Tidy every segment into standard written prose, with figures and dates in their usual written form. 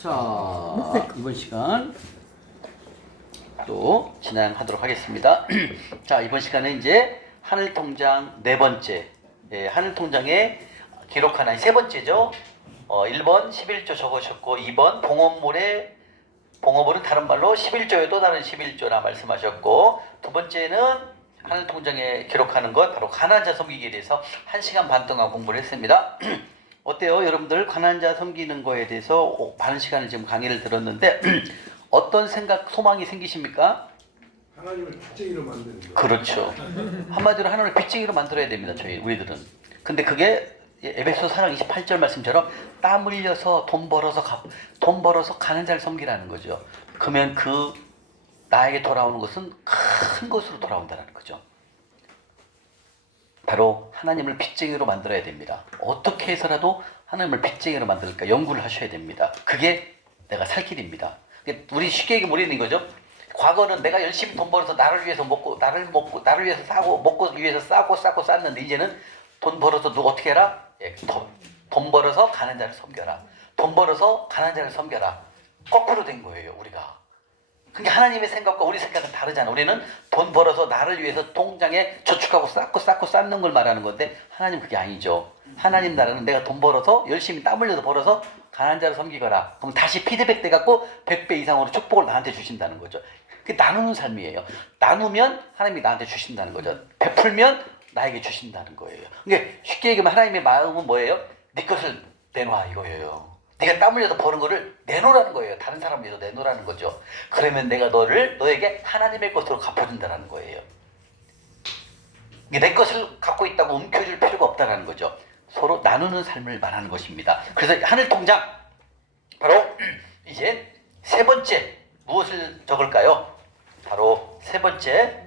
자, 이번 시간 또 진행하도록 하겠습니다. 자, 이번 시간은 이제 하늘통장 네 번째, 하늘통장에 기록하는 세 번째죠. 1번 11조 적으셨고 2번 봉어물은 다른 말로 11조에 또 다른 11조라 말씀하셨고, 두 번째는 하늘통장에 기록하는 것, 바로 가난자 섬기기에 대해서 1시간 반 동안 공부를 했습니다. 어때요? 여러분들 가난자 섬기는 거에 대해서 많은 시간을 지금 강의를 들었는데 어떤 생각, 소망이 생기십니까? 하나님을 빚쟁이로 만드는 거. 그렇죠. 한마디로 하나님을 빚쟁이로 만들어야 됩니다. 우리들은. 근데 그게 에베소 4장 28절 말씀처럼 땀 흘려서 돈 벌어서 가는 자를 섬기라는 거죠. 그러면 나에게 돌아오는 것은 큰 것으로 돌아온다는 거죠. 바로 하나님을 빚쟁이로 만들어야 됩니다. 어떻게 해서라도 하나님을 빚쟁이로 만들까 연구를 하셔야 됩니다. 그게 내가 살 길입니다. 우리 쉽게 얘기하면 우리는 이거죠. 과거는 내가 열심히 돈 벌어서 나를 위해서 나를 위해서 싸고 먹고 위해서 싸고 쌌는데, 이제는 돈 벌어서 누가 어떻게 해라? 돈 벌어서 가난 자를 섬겨라. 돈 벌어서 가난 자를 섬겨라. 거꾸로 된 거예요, 우리가. 그게 하나님의 생각과 우리 생각은 다르잖아. 우리는 돈 벌어서 나를 위해서 통장에 저축하고 쌓고 쌓는 걸 말하는 건데, 하나님 그게 아니죠. 하나님 나라는 내가 돈 벌어서 열심히 땀 흘려서 벌어서 가난 자를 섬기거라. 그럼 다시 피드백 돼갖고 100배 이상으로 축복을 나한테 주신다는 거죠. 그게 나누는 삶이에요. 나누면 하나님이 나한테 주신다는 거죠. 베풀면 나에게 주신다는 거예요. 그러니까 쉽게 얘기하면 하나님의 마음은 뭐예요? 네 것을 내놔 이거예요. 네가 땀 흘려서 버는 거를 내놓으라는 거예요. 다른 사람 위해서 내놓으라는 거죠. 그러면 내가 너에게 하나님의 것으로 갚아준다는 거예요. 내 것을 갖고 있다고 움켜줄 필요가 없다는 거죠. 서로 나누는 삶을 말하는 것입니다. 그래서 하늘통장, 바로 이제 세 번째 무엇을 적을까요? 바로 세 번째,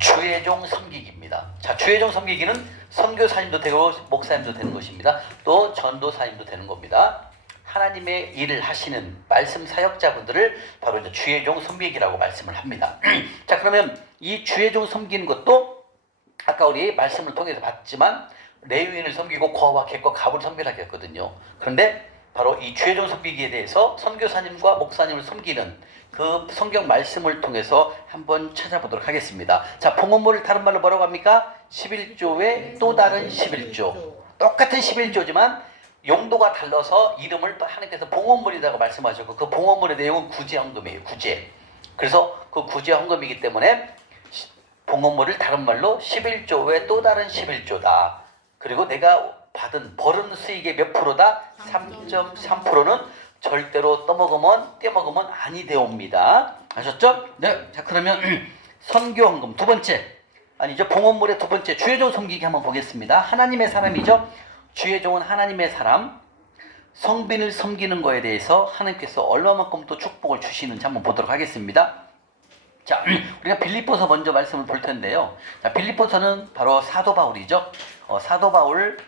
주의종 섬기기입니다. 자, 주의종 섬기기는 선교사님도 되고 목사님도 되는 것입니다. 또 전도사님도 되는 겁니다. 하나님의 일을 하시는 말씀 사역자분들을 바로 이제 주의종 섬기기라고 말씀을 합니다. 자, 그러면 이 주의종 섬기는 것도 아까 우리 말씀을 통해서 봤지만 레위인을 섬기고 고아와 객과 갑을 섬기라고 했거든요. 그런데 바로 이 주의종 섬기기에 대해서 선교사님과 목사님을 섬기는 그 성경 말씀을 통해서 한번 찾아보도록 하겠습니다. 자, 봉헌물을 다른 말로 뭐라고 합니까? 11조의 또 다른 11조. 똑같은 11조지만 용도가 달라서 이름을 또 하나님께서 봉헌물이라고 말씀하셨고, 그 봉헌물의 내용은 구제 헌금이에요. 구제. 그래서 그 구제 헌금이기 때문에 봉헌물을 다른 말로 11조의 또 다른 11조다. 그리고 내가 받은 벌은 수익의 몇 프로다? 3.3%는 절대로 떼먹으면 아니 되옵니다. 아셨죠? 네. 자, 그러면 선교헌금 두 번째, 아니죠, 봉헌물의 두 번째, 주의종 섬기기 한번 보겠습니다. 하나님의 사람이죠. 주의종은 하나님의 사람. 성빈을 섬기는 거에 대해서 하나님께서 얼마만큼 또 축복을 주시는지 한번 보도록 하겠습니다. 자, 우리가 빌립보서 먼저 말씀을 볼 텐데요. 자, 빌립보서는 바로 사도 바울이죠. 사도 바울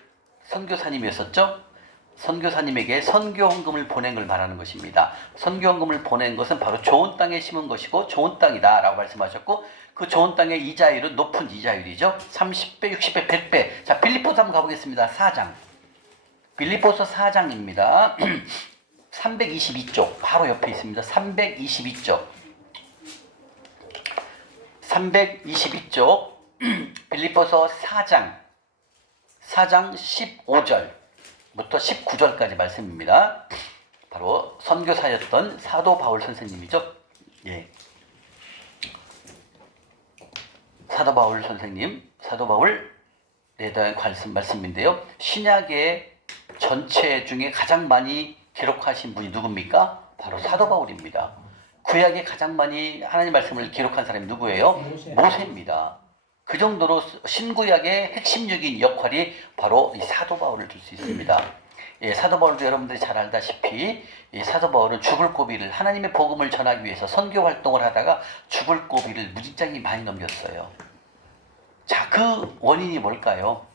선교사님이었었죠. 선교사님에게 선교헌금을 보낸 걸 말하는 것입니다. 선교헌금을 보낸 것은 바로 좋은 땅에 심은 것이고 좋은 땅이다 라고 말씀하셨고, 그 좋은 땅의 이자율은 높은 이자율이죠. 30배, 60배, 100배. 자, 빌립보서 한번 가보겠습니다. 4장. 빌립보서 4장입니다. 322쪽 바로 옆에 있습니다. 322쪽. 322쪽 빌립보서 4장 15절부터 19절까지 말씀입니다. 바로 선교사였던 사도 바울 선생님이죠. 예. 사도 바울 선생님, 사도 바울에 대한 말씀인데요. 신약의 전체 중에 가장 많이 기록하신 분이 누굽니까? 바로 사도 바울입니다. 구약에 가장 많이 하나님 말씀을 기록한 사람이 누구예요? 모세입니다. 그 정도로 신구약의 핵심적인 역할이 바로 이 사도 바울을 줄 수 있습니다. 예, 사도 바울도 여러분들이 잘 알다시피 이 사도 바울은 죽을 고비를, 하나님의 복음을 전하기 위해서 선교 활동을 하다가 죽을 고비를 무진장이 많이 넘겼어요. 자, 그 원인이 뭘까요?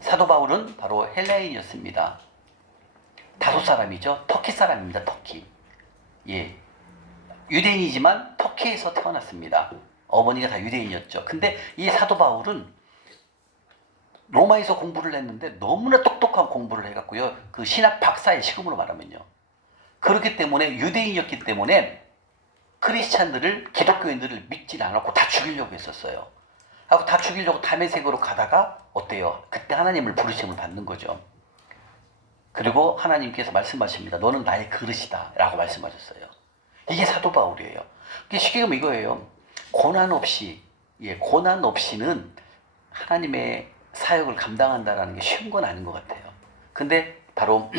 사도 바울은 바로 헬레인이었습니다. 다소 사람이죠. 터키 사람입니다. 터키. 예. 유대인이지만 터키에서 태어났습니다. 어머니가 다 유대인이었죠. 근데 이 사도 바울은 로마에서 공부를 했는데 너무나 똑똑한 공부를 해갖고요. 그 신학 박사의 시금으로 말하면요. 그렇기 때문에 유대인이었기 때문에 크리스찬들을 기독교인들을 믿지 않았고 다 죽이려고 했었어요. 하고 다 죽이려고 다메섹으로 가다가 어때요? 그때 하나님을 부르심을 받는 거죠. 그리고 하나님께서 말씀하십니다. 너는 나의 그릇이다 라고 말씀하셨어요. 이게 사도 바울이에요. 이게 쉽게 보면 이거예요. 고난 없이는 하나님의 사역을 감당한다는 게 쉬운 건 아닌 것 같아요. 근데 바로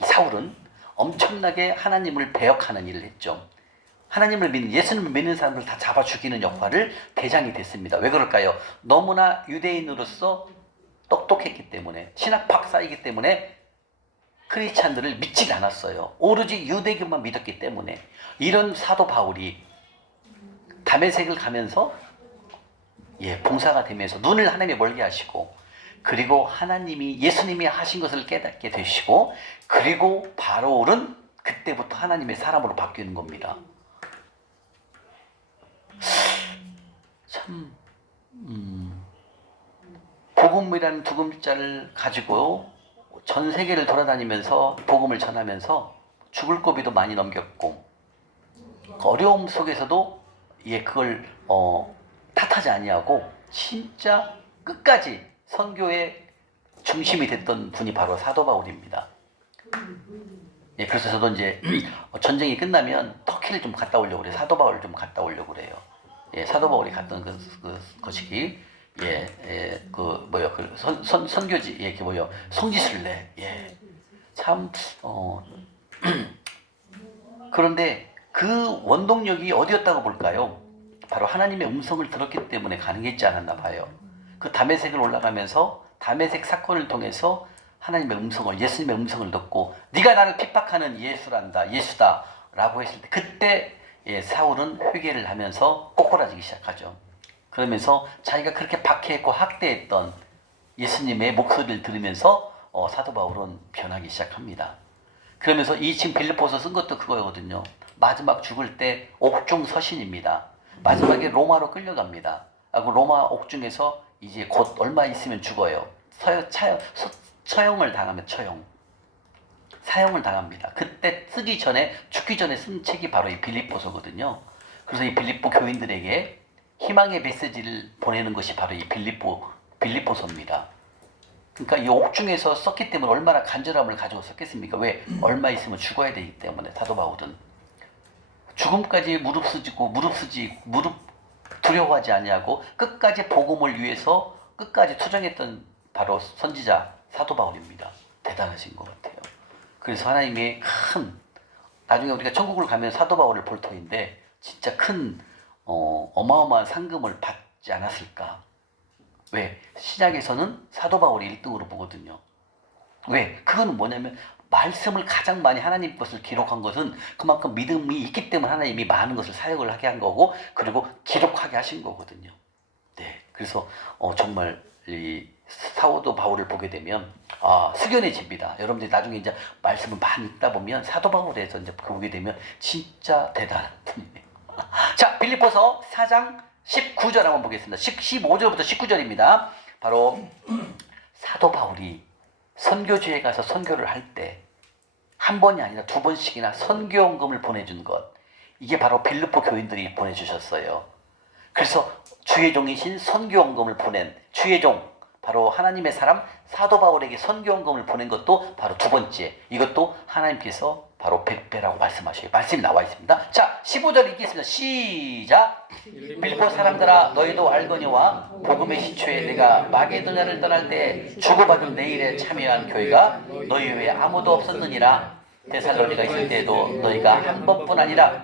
사울은 엄청나게 하나님을 배역하는 일을 했죠. 하나님을 믿는, 예수님을 믿는 사람들 다 잡아 죽이는 역할을 대장이 됐습니다. 왜 그럴까요? 너무나 유대인으로서 똑똑했기 때문에, 신학 박사이기 때문에 크리스찬들을 믿지 않았어요. 오로지 유대교만 믿었기 때문에. 이런 사도 바울이 다메섹을 가면서 봉사가 되면서 눈을 하나님에 멀게 하시고, 그리고 하나님이 예수님이 하신 것을 깨닫게 되시고, 그리고 바울은 그때부터 하나님의 사람으로 바뀌는 겁니다. 참 복음이라는 두 글자를 가지고 전 세계를 돌아다니면서 복음을 전하면서 죽을 고비도 많이 넘겼고, 어려움 속에서도 그걸 탓하지 아니하고 진짜 끝까지 선교의 중심이 됐던 분이 바로 사도 바울입니다. 그래서 저도 이제 전쟁이 끝나면 터키를 좀 갔다 오려고 그래요. 사도 바울을 좀 갔다 오려고 그래요. 사도 바울이 갔던 것이 선교지, 성지순례. 참 그런데 그 원동력이 어디였다고 볼까요? 바로 하나님의 음성을 들었기 때문에 가능했지 않았나 봐요. 그 다메섹을 올라가면서 다메섹 사건을 통해서 하나님의 음성을, 예수님의 음성을 듣고 네가 나를 핍박하는 예수다 라고 했을 때, 그때 사울은 회개를 하면서 꼬꾸라지기 시작하죠. 그러면서 자기가 그렇게 박해했고 학대했던 예수님의 목소리를 들으면서 사도 바울은 변하기 시작합니다. 그러면서 이 지금 빌립보서 쓴 것도 그거거든요. 마지막 죽을 때 옥중 서신입니다. 마지막에 로마로 끌려갑니다. 그리고 로마 옥중에서 이제 곧 얼마 있으면 죽어요. 처형을 당하면 사형을 당합니다. 그때 죽기 전에 쓴 책이 바로 이 빌립보서거든요. 그래서 이 빌립보 교인들에게 희망의 메시지를 보내는 것이 바로 이 빌립보서입니다. 그러니까 이 옥중에서 썼기 때문에 얼마나 간절함을 가지고 썼겠습니까? 왜? 얼마 있으면 죽어야 되기 때문에. 사도 바울은 죽음까지 무릎 두려워하지 아니하고 끝까지 복음을 위해서 끝까지 투정했던 바로 선지자 사도 바울입니다. 대단하신 것 같아요. 그래서 하나님이 나중에 우리가 천국을 가면 사도 바울을 볼 터인데 진짜 큰 어마어마한 상금을 받지 않았을까? 왜? 신약에서는 사도 바울이 1등으로 보거든요. 왜? 그건 뭐냐면 말씀을 가장 많이 하나님 것을 기록한 것은 그만큼 믿음이 있기 때문에 하나님이 많은 것을 사역을 하게 한 거고, 그리고 기록하게 하신 거거든요. 그래서 정말 이 사도 바울을 보게 되면 숙연해집니다. 여러분들이 나중에 이제 말씀을 많이 읽다 보면 사도 바울에서 이제 보게 되면 진짜 대단한 분이에요. 자, 빌립보서 4장 19절 한번 보겠습니다. 15절부터 19절입니다. 바로 사도 바울이 선교지에 가서 선교를 할 때 한 번이 아니라 2번씩이나 선교원금을 보내준 것, 이게 바로 빌립보 교인들이 보내주셨어요. 그래서 주의 종이신 선교원금을 보낸 주의 종, 바로 하나님의 사람 사도 바울에게 선교원금을 보낸 것도 바로 2번째, 이것도 하나님께서 바로 100배라고 말씀하셔요. 말씀이 나와 있습니다. 자, 15절 읽겠습니다. 시작. 빌립보 사람들아, 너희도 알거니와 복음의 시초에 내가 마게도냐를 떠날 때 주고받은 내 일에 참여한 교회가 너희 외에 아무도 없었느니라. 데살로니가 있을 때에도 너희가 한 번뿐 아니라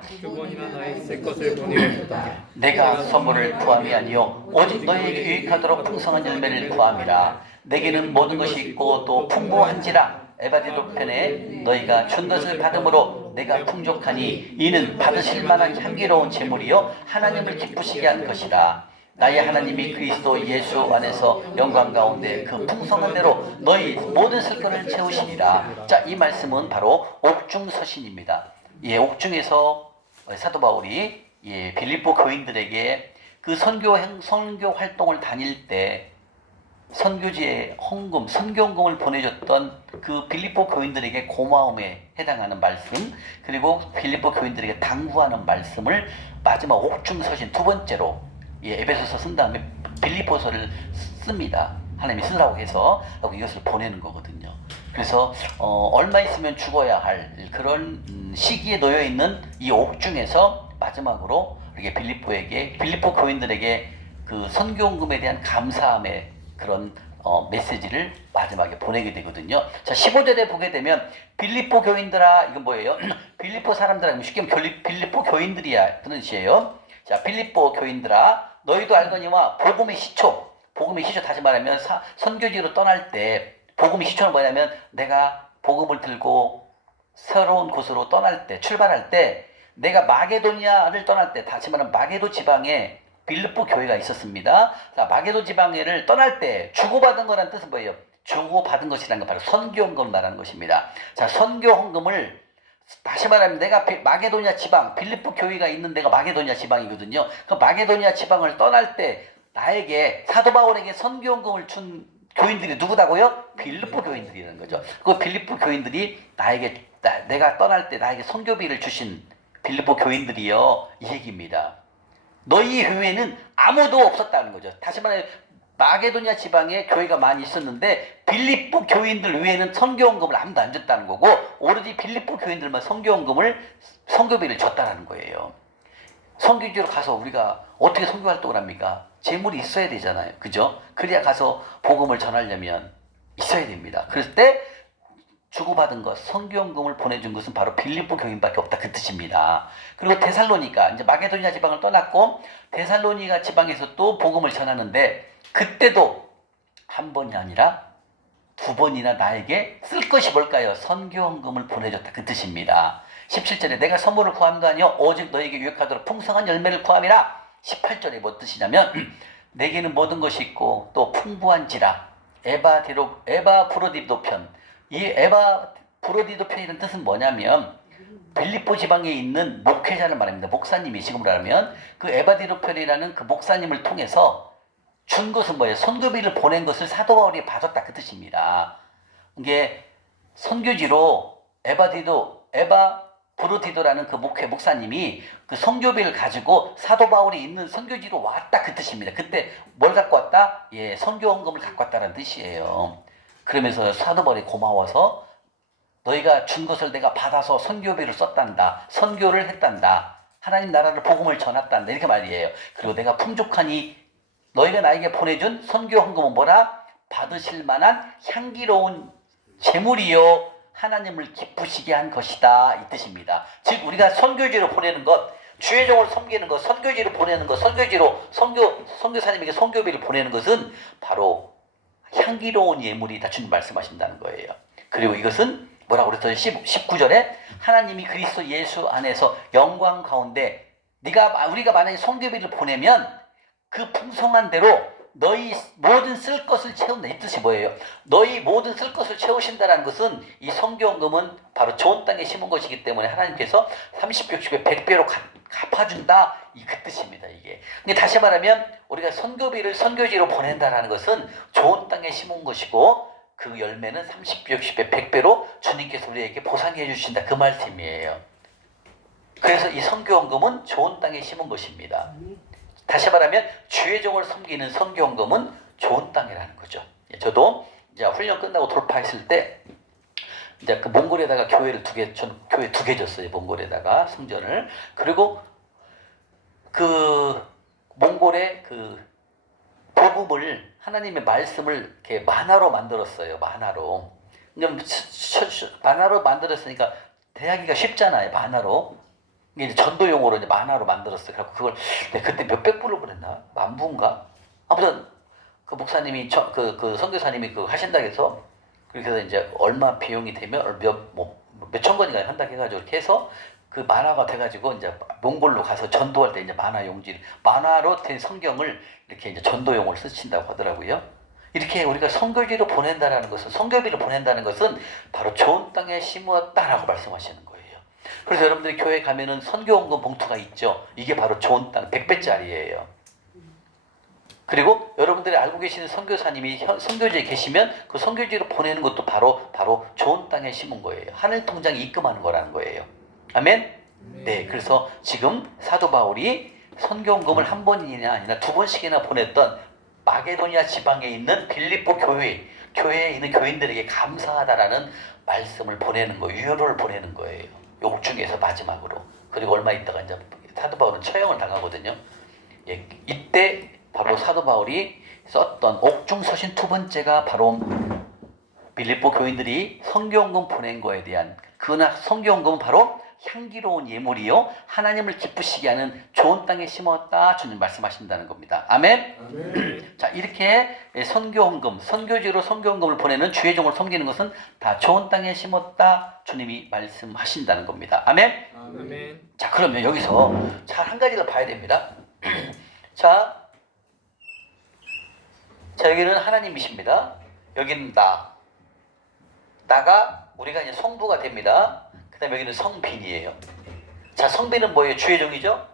내가 선물을 구함이 아니요 오직 너희에게 유익하도록 풍성한 열매를 구함이라. 내게는 모든 것이 있고 또 풍부한지라. 에바디도 편에 너희가 준 것을 받음으로 내가 풍족하니 이는 받으실 만한 향기로운 제물이요 하나님을 기쁘시게 한 것이라. 나의 하나님이 그리스도 예수 안에서 영광 가운데 그 풍성한 대로 너희 모든 슬퍼를 채우시니라. 자, 이 말씀은 바로 옥중 서신입니다. 옥중에서 사도 바울이 빌립보 교인들에게 그 선교 활동을 다닐 때 선교지에 헌금, 선교헌금을 보내줬던 그 빌립보 교인들에게 고마움에 해당하는 말씀, 그리고 빌립보 교인들에게 당부하는 말씀을 마지막 옥중서신 두 번째로 에베소서 쓴 다음에 빌립보서를 씁니다. 하나님이 쓰라고 해서 이것을 보내는 거거든요. 그래서 얼마 있으면 죽어야 할 그런 시기에 놓여 있는 이 옥중에서 마지막으로 이렇게 빌립보 교인들에게 그 선교헌금에 대한 감사함의 그런 메시지를 마지막에 보내게 되거든요. 자, 15절에 보게 되면 빌립보 교인들아, 이건 뭐예요? 빌립보 사람들아, 쉽게 말하면 빌립보 교인들이야 그런 뜻이에요. 자, 빌립보 교인들아, 너희도 알거니와 복음의 시초, 다시 말하면 선교지로 떠날 때 복음의 시초는 뭐냐면 내가 복음을 들고 새로운 곳으로 떠날 때, 출발할 때, 내가 마게도니아를 떠날 때, 다시 말하면 마게도 지방에 빌립보 교회가 있었습니다. 자, 마게도 지방에를 떠날 때 주고받은 거라는 뜻은 뭐예요? 주고받은 것이라는 건 바로 선교헌금을 말하는 것입니다. 자, 선교헌금을 다시 말하면 내가 마게도니아 지방, 빌립보 교회가 있는 데가 마게도니아 지방이거든요. 그 마게도니아 지방을 떠날 때 나에게 사도 바울에게 선교헌금을 준 교인들이 누구다고요? 빌립보 교인들이라는 거죠. 그 빌립보 교인들이 나에게 내가 떠날 때 나에게 선교비를 주신 빌립보 교인들이요, 이 얘기입니다. 너희 교회는 아무도 없었다는 거죠. 다시 말해 마게도니아 지방에 교회가 많이 있었는데 빌립보 교인들 외에는 선교헌금을 아무도 안 줬다는 거고, 오로지 빌립보 교인들만 선교비를 줬다는 거예요. 선교지로 가서 우리가 어떻게 선교 활동을 합니까? 재물이 있어야 되잖아요. 그죠? 그래야 가서 복음을 전하려면 있어야 됩니다. 그럴 때 주고받은 것, 선교헌금을 보내준 것은 바로 빌립보 교인밖에 없다, 그 뜻입니다. 그리고 데살로니가, 이제 마게도니아 지방을 떠났고 데살로니가 지방에서 또 복음을 전하는데 그때도 한 번이 아니라 두 번이나 나에게 쓸 것이 뭘까요? 선교헌금을 보내줬다, 그 뜻입니다. 17절에 내가 선물을 구함도 아니요 오직 너에게 유익하도록 풍성한 열매를 구함이라. 18절에 뭐 뜻이냐면 내게는 모든 것이 있고 또 풍부한지라. 에바브로디도 편. 이 에바브로디도 편이라는 뜻은 뭐냐면 빌립보 지방에 있는 목회자를 말합니다. 목사님이 지금 말하면 그 에바디도 편이라는 그 목사님을 통해서 준 것은 뭐예요? 선교비를 보낸 것을 사도 바울이 받았다, 그 뜻입니다. 이게 선교지로 에바브로디도라는 그 목사님이 그 선교비를 가지고 사도 바울이 있는 선교지로 왔다, 그 뜻입니다. 그때 뭘 갖고 왔다? 선교헌금을 갖고 왔다는 뜻이에요. 그러면서 사도 바울이 고마워서 너희가 준 것을 내가 받아서 선교비를 썼단다, 선교를 했단다, 하나님 나라를 복음을 전했단다, 이렇게 말이에요. 그리고 내가 풍족하니 너희가 나에게 보내준 선교헌금은 뭐라? 받으실 만한 향기로운 재물이요 하나님을 기쁘시게 한 것이다, 이 뜻입니다. 즉 우리가 선교지로 보내는 것, 주의 종을 섬기는 것, 선교지로 보내는 것, 선교사님에게 선교비를 보내는 것은 바로 향기로운 예물이다, 주님 말씀하신다는 거예요. 그리고 이것은 뭐라고 그랬어요? 19절에 하나님이 그리스도 예수 안에서 영광 가운데 우리가 만약에 선교비를 보내면 그 풍성한 대로 너희 모든 쓸 것을 채운다, 이 뜻이 뭐예요? 너희 모든 쓸 것을 채우신다는 것은 이 선교헌금은 바로 좋은 땅에 심은 것이기 때문에 하나님께서 30배, 60배, 100배로 갚아준다, 그 뜻입니다, 이게. 근데 다시 말하면 우리가 선교비를 선교지로 보낸다라는 것은 좋은 땅에 심은 것이고 그 열매는 30배, 60배, 100배로 주님께서 우리에게 보상해 주신다, 그 말씀이에요. 그래서 이 선교헌금은 좋은 땅에 심은 것입니다. 다시 말하면 주의 종을 섬기는 선교헌금은 좋은 땅이라는 거죠. 저도 이제 훈련 끝나고 돌파했을 때 이제 그 몽골에다가 교회 두 개 줬어요. 몽골에다가 성전을. 그리고 그 몽골의 그 복음을, 하나님의 말씀을 이렇게 만화로 만들었어요. 만화로 만들었으니까 대하기가 쉽잖아요. 만화로. 이게 전도용으로 이제 만화로 만들었어요. 그래서 그걸 그때 몇백 불을 보냈나? 10,000부인가? 아무튼 그 목사님이 그 선교사님이 그 하신다고 해서, 그렇게 해서 이제 얼마 비용이 되면 몇천 건인가 한다고 해가지고 이렇게 해서 그 만화가 돼가지고 이제 몽골로 가서 전도할 때 이제 만화로 된 성경을 이렇게 이제 전도용으로 쓰신다고 하더라고요. 이렇게 우리가 선교지로 보낸다라는 것은, 선교비를 보낸다는 것은 바로 좋은 땅에 심었다라고 말씀하시는 거예요. 그래서 여러분들이 교회 가면은 선교헌금 봉투가 있죠. 이게 바로 좋은 땅 100배짜리예요. 그리고 여러분들이 알고 계시는 선교사님이 선교지에 계시면 그 선교지로 보내는 것도 바로 좋은 땅에 심은 거예요. 하늘 통장이 입금하는 거라는 거예요. 아멘? 네, 그래서 지금 사도 바울이 선교헌금을 한 번이나 아니라 두 번씩이나 보냈던 마게도니아 지방에 있는 빌립보 교회에 있는 교인들에게 감사하다라는 말씀을 보내는 거예요. 유효를 보내는 거예요. 요 중에서 마지막으로. 그리고 얼마 있다가 이제 사도 바울은 처형을 당하거든요. 예, 이때 바로 사도 바울이 썼던 옥중서신 두 번째가 바로 빌립보 교인들이 선교헌금 보낸 거에 대한 선교헌금은 바로 향기로운 예물이요 하나님을 기쁘시게 하는 좋은 땅에 심었다 주님 말씀하신다는 겁니다. 아멘. 아멘. 자, 이렇게 선교헌금, 선교지로 선교헌금을 보내는 주의 종을 섬기는 것은 다 좋은 땅에 심었다 주님이 말씀하신다는 겁니다. 아멘. 아멘. 자, 그러면 여기서 잘 한 가지를 봐야 됩니다. 자, 여기는 하나님이십니다. 여기는 나가 우리가 이제 성부가 됩니다. 그 다음에 여기는 성빈이에요. 자, 성빈은 뭐예요? 주의 종이죠?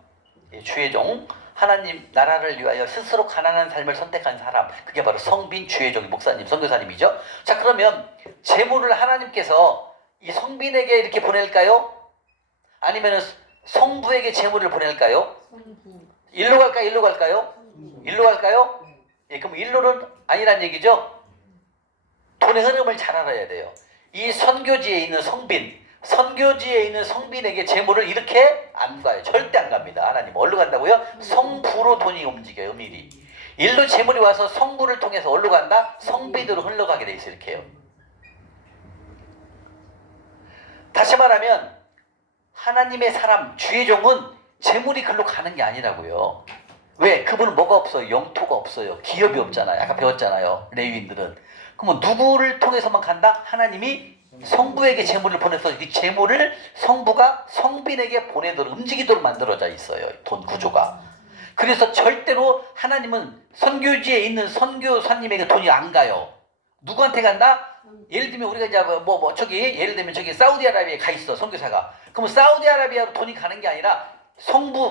예, 주의 종. 하나님 나라를 위하여 스스로 가난한 삶을 선택한 사람. 그게 바로 성빈 주의 종이 목사님, 선교사님이죠. 자, 그러면 재물을 하나님께서 이 성빈에게 이렇게 보낼까요? 아니면 성부에게 재물을 보낼까요? 일로 갈까요? 일로 갈까요? 일로 갈까요? 예, 그럼 일로는 아니란 얘기죠? 돈의 흐름을 잘 알아야 돼요. 이 선교지에 있는 성빈에게 재물을 이렇게 안 가요. 절대 안 갑니다. 하나님 어디로 간다고요? 성부로 돈이 움직여요. 미리. 일로 재물이 와서 성부를 통해서 어디로 간다? 성빈으로 흘러가게 돼 있어요. 이렇게요. 다시 말하면 하나님의 사람, 주의 종은 재물이 글로 가는 게 아니라고요. 왜? 그분은 뭐가 없어요? 영토가 없어요. 기업이 없잖아요. 아까 배웠잖아요. 레위인들은. 그러면 누구를 통해서만 간다? 하나님이 성부에게 재물을 보내서 이 재물을 성부가 성빈에게 보내도록 움직이도록 만들어져 있어요. 돈 구조가. 그래서 절대로 하나님은 선교지에 있는 선교사님에게 돈이 안 가요. 누구한테 간다? 예를 들면 우리가 이제 예를 들면 저기 사우디아라비아에 가 있어 선교사가. 그러면 사우디아라비아로 돈이 가는 게 아니라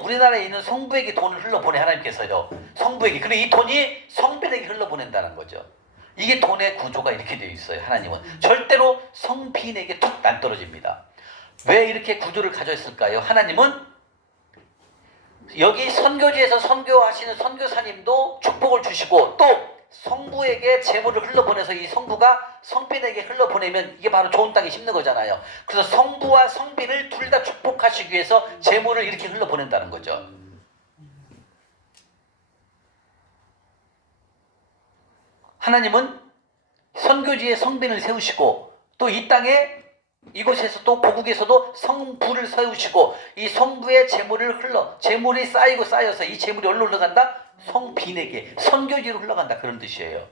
우리나라에 있는 성부에게 돈을 흘러보내 하나님께서요. 성부에게. 그리고 이 돈이 성빈에게 흘러보낸다는 거죠. 이게 돈의 구조가 이렇게 되어 있어요. 하나님은 절대로 성빈에게 툭 안 떨어집니다. 왜 이렇게 구조를 가져있을까요? 하나님은 여기 선교지에서 선교하시는 선교사님도 축복을 주시고 또 성부에게 재물을 흘러보내서 이 성부가 성빈에게 흘러보내면 이게 바로 좋은 땅에 심는 거잖아요. 그래서 성부와 성빈을 둘 다 축복하시기 위해서 재물을 이렇게 흘러보낸다는 거죠. 하나님은 선교지에 성빈을 세우시고 또 이 땅에 이곳에서 또 고국에서도 성부를 세우시고 이 성부의 재물이 쌓여서 이 재물이 어디로 흘러간다? 성빈에게 선교지로 흘러간다 그런 뜻이에요.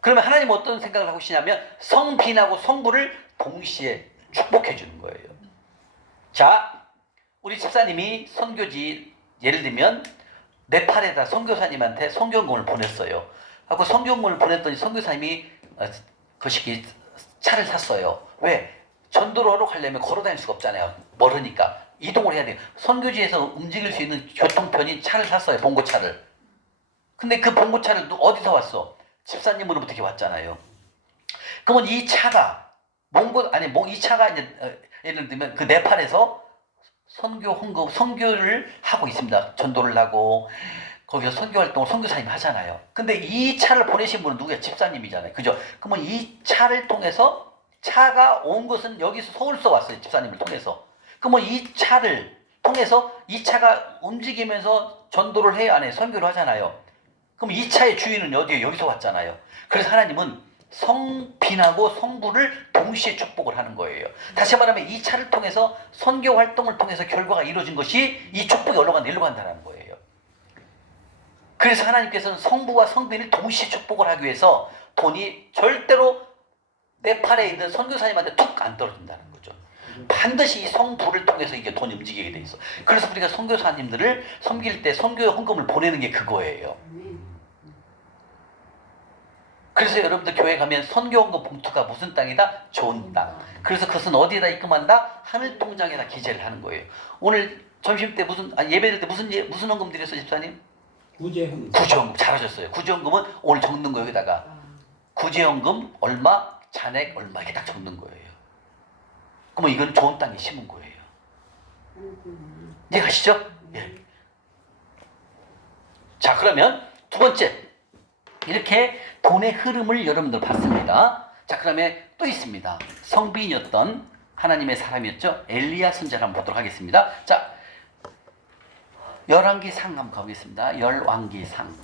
그러면 하나님은 어떤 생각을 하고 계시냐면 성빈하고 성부를 동시에 축복해 주는 거예요. 자, 우리 집사님이 선교지 예를 들면 네팔에다 선교사님한테 선교헌금을 보냈어요. 하고 선교헌금을 보냈더니 선교사님이 거시기 차를 샀어요. 왜? 전도를 하러 가려면 걸어 다닐 수가 없잖아요. 멀으니까 이동을 해야 돼요. 선교지에서 움직일 수 있는 교통편인 차를 샀어요. 봉고차를. 근데 그 봉고차를 어디서 왔어? 집사님으로부터 이렇게 왔잖아요. 그러면 이 차가 이 차가 이제 예를 들면 그 네팔에서 선교를 하고 있습니다. 전도를 하고 거기서 선교 활동을 선교사님이 하잖아요. 근데 이 차를 보내신 분은 누구야? 집사님이잖아요. 그죠? 그러면 이 차를 통해서 차가 온 것은 여기서 서울서 왔어요. 집사님을 통해서. 그러면 이 차를 통해서 이 차가 움직이면서 전도를 해요? 안 해요? 선교를 하잖아요. 그럼 이 차의 주인은 어디에요? 여기서 왔잖아요. 그래서 하나님은 성빈하고 성부를 동시에 축복을 하는 거예요. 다시 말하면 이 차를 통해서 선교 활동을 통해서 결과가 이루어진 것이 이 축복이 일로 간다는 거예요. 그래서 하나님께서는 성부와 성빈을 동시에 축복을 하기 위해서 돈이 절대로 네팔에 있는 선교사님한테 툭 안 떨어진다는 거죠. 반드시 이 성부를 통해서 이게 돈이 움직이게 돼 있어. 그래서 우리가 선교사님들을 섬길 때 선교 헌금을 보내는 게 그거예요. 그래서 여러분들 교회 가면 선교 헌금 봉투가 무슨 땅이다? 좋은 땅. 그래서 그것은 어디에다 입금한다? 하늘 통장에다 기재를 하는 거예요. 오늘 점심 때 예배 드릴 때 무슨 헌금 드렸어, 집사님? 구제헌금. 구제연금 잘하셨어요. 구제연금은 오늘 적는 거 여기다가 구제연금 얼마, 잔액 얼마 이렇게 딱 적는 거예요. 그러면 이건 좋은 땅에 심은 거예요. 이해가시죠? 예. 자, 그러면 두 번째, 이렇게 돈의 흐름을 여러분들 봤습니다. 자, 그다음에 또 있습니다. 성비인이었던 하나님의 사람이었죠. 엘리야 선지자를 한번 보도록 하겠습니다. 자, 열왕기상 한번 가보겠습니다. 열왕기상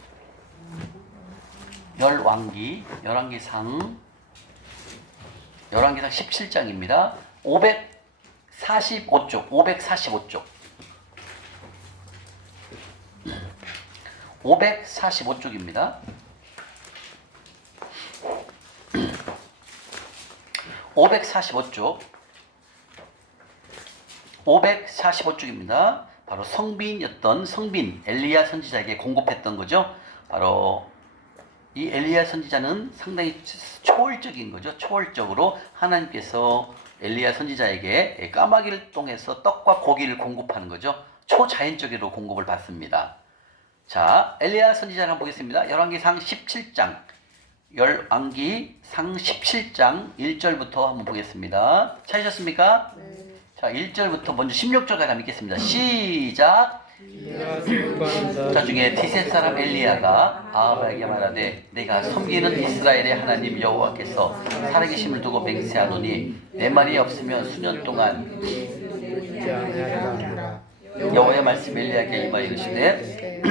17장입니다. 545쪽, 545쪽. 545쪽입니다. 545쪽. 545쪽입니다. 바로 성빈이었던 성빈 엘리야 선지자에게 공급했던 거죠. 바로 이 엘리야 선지자는 상당히 초월적인 거죠. 초월적으로 하나님께서 엘리야 선지자에게 까마귀를 통해서 떡과 고기를 공급하는 거죠. 초자연적으로 공급을 받습니다. 자, 엘리야 선지자를 한번 보겠습니다. 열왕기상 17장, 열왕기상 17장 1절부터 한번 보겠습니다. 찾으셨습니까? 네. 자, 1절부터 먼저 16절까지 한번 읽겠습니다. 시작. 자 중에 디셋 사람 엘리야가 아합에게 말하되 내가 섬기는 이스라엘의 하나님 여호와께서 살아계심을 두고 맹세하노니 내 말이 없으면 수년 동안 여호와의 말씀 엘리야에게 임하여 이르시되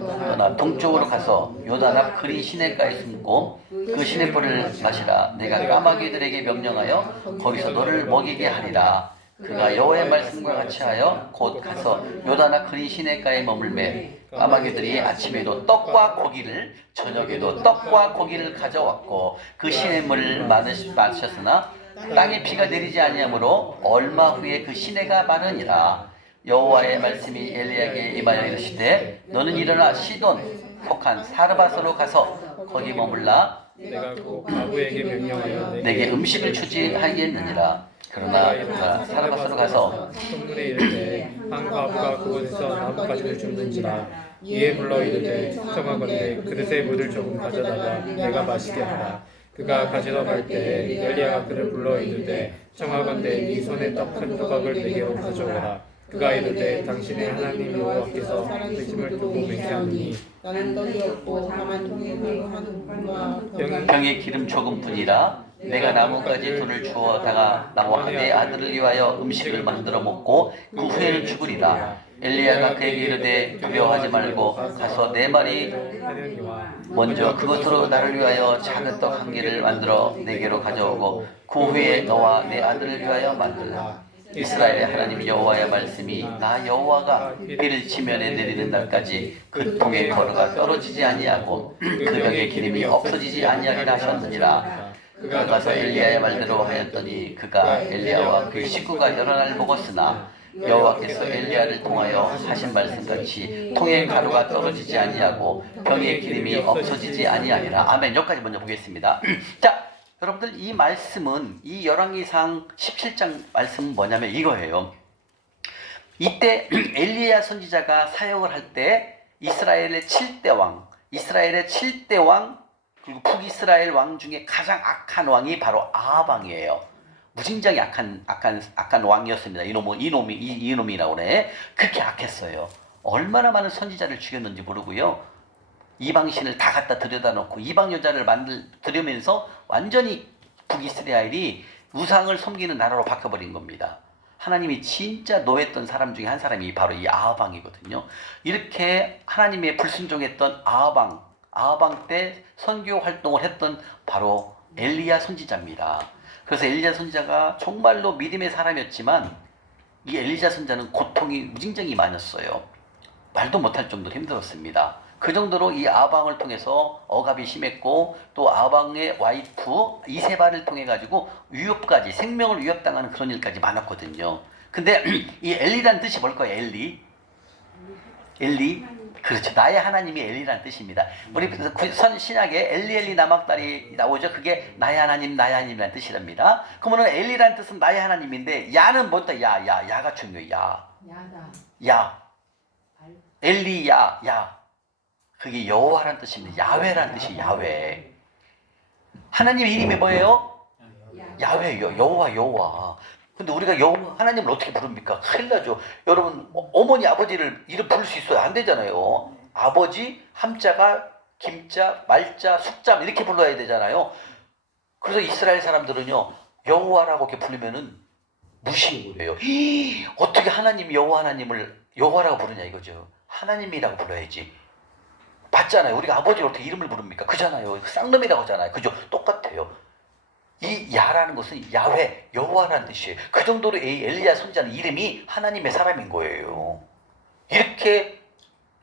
떠나 동쪽으로 가서 요단 앞 그린 시냇가에 숨고 그 시냇물을 마시라. 내가 까마귀들에게 명령하여 거기서 너를 먹이게 하리라. 그가 여호와의 말씀과 같이 하여 곧 가서 요단 앞 그린 시냇가에 머물매 까마귀들이 아침에도 떡과 고기를 저녁에도 떡과 고기를 가져왔고 그 시냇물을 마셨으나 땅에 비가 내리지 아니하므로 얼마 후에 그 시내가 마르니라. 여호와의 말씀이 엘리야에게 임하여 이르시되 너는 일어나 시돈 속한 사르밧으로 가서 거기 머물라. 내가 곧 아부에게 명령하여 내게 음식을 주지 하겠느니라. 그러나 그가 사르밧으로 가서 성문에 이르되 한 과부가 그곳에서 나뭇가지를 줍는지라. 이에 불러 이르되 청하건대 그릇에 물을 조금 가져다가 내가 마시게 하라. 그가 가지러 갈 때 엘리야가 그를 불러 이르되 청하건대 네 손에 떡 한 조각을 내게로 가져오라. 그가 이르되 당신의 하나님 여호와께서 살아계심을 두고 맹세하노니 나는 떡이 없고 다만 통일하고 하는 병에 기름 조금뿐이라. 내가 나뭇가지 돈을 주어다가 나와 내 아들을 위하여 음식을 만들어 먹고 그 후에는 죽으리라. 엘리야가 그에게 이르되 두려워하지 말고 가서 내 말이 먼저 그것으로 나를 위하여 작은 떡 한 개를 만들어 내게로 가져오고 그 후에 너와 내 아들을 위하여 만들라. 이스라엘의 하나님 여호와의 말씀이 나 여호와가 비를 지면에 내리는 날까지 그 통의 거루가 떨어지지 아니하고 그 벽의 기름이 없어지지 아니하리라 하셨느니라. 그가 가서 엘리야의 말대로 하였더니 그가 엘리야와 그 식구가 여러 날 먹었으나 여호와께서 엘리야를 통하여 하신 말씀같이 통의 가루가 떨어지지 아니하고 병의 기름이 없어지지 아니하리라. 아멘. 여기까지 먼저 보겠습니다. 자, 여러분들 이 말씀은 이 열왕기상 17장 말씀은 뭐냐면 이거예요. 이때 엘리야 선지자가 사역을 할 때 이스라엘의 7대 왕 그리고 북이스라엘 왕 중에 가장 악한 왕이 바로 아합 왕이에요. 무진장이 악한 왕이었습니다. 이놈이라고 그래. 그렇게 악했어요. 얼마나 많은 선지자를 죽였는지 모르고요. 이방신을 다 갖다 들여다 놓고 이방 여자를 들여면서 완전히 북이스라엘이 우상을 섬기는 나라로 바뀌어버린 겁니다. 하나님이 진짜 노했던 사람 중에 한 사람이 바로 이 아합 왕이거든요. 이렇게 하나님의 불순종했던 아합 왕 때 선교 활동을 했던 바로 엘리야 선지자입니다. 그래서 엘리야 선지자가 정말로 믿음의 사람이었지만 이 엘리야 선지자는 고통이 무진장이 많았어요. 말도 못할 정도로 힘들었습니다. 그 정도로 이 아합 왕을 통해서 억압이 심했고 또 아합 왕의 와이프 이세바를 통해 가지고 위협까지 생명을 위협당하는 그런 일까지 많았거든요. 근데 이 엘리라는 뜻이 뭘까요? 엘리? 그렇죠. 나의 하나님이 엘리라는 뜻입니다. 우리 신약에 엘리 나막달이 나오죠. 그게 나의 하나님이라는 뜻이랍니다. 그러면 엘리라는 뜻은 나의 하나님인데 야는 뭐다? 야가 중요해. 야. 엘리야. 그게 여호와라는 뜻입니다. 야훼라는 뜻이 야훼. 하나님의 이름이 뭐예요? 야훼요. 여호와 여호와. 근데 우리가 여호와 하나님을 어떻게 부릅니까? 큰일 나죠. 여러분 어머니 아버지를 이름 부를 수 있어요? 안 되잖아요. 아버지 함자가 김자 말자 숙자 이렇게 불러야 되잖아요. 그래서 이스라엘 사람들은요 여호와라고 이렇게 부르면은 무시인 거예요. 어떻게 하나님 여호와 하나님을 여호와라고 부르냐 이거죠. 하나님이라고 불러야지. 맞잖아요. 우리가 아버지를 어떻게 이름을 부릅니까? 그잖아요. 쌍놈이라고 하잖아요. 그죠? 똑같아요. 이 야라는 것은 야훼, 여호와라는 뜻이에요. 그 정도로 이 엘리야 선지자는 이름이 하나님의 사람인 거예요. 이렇게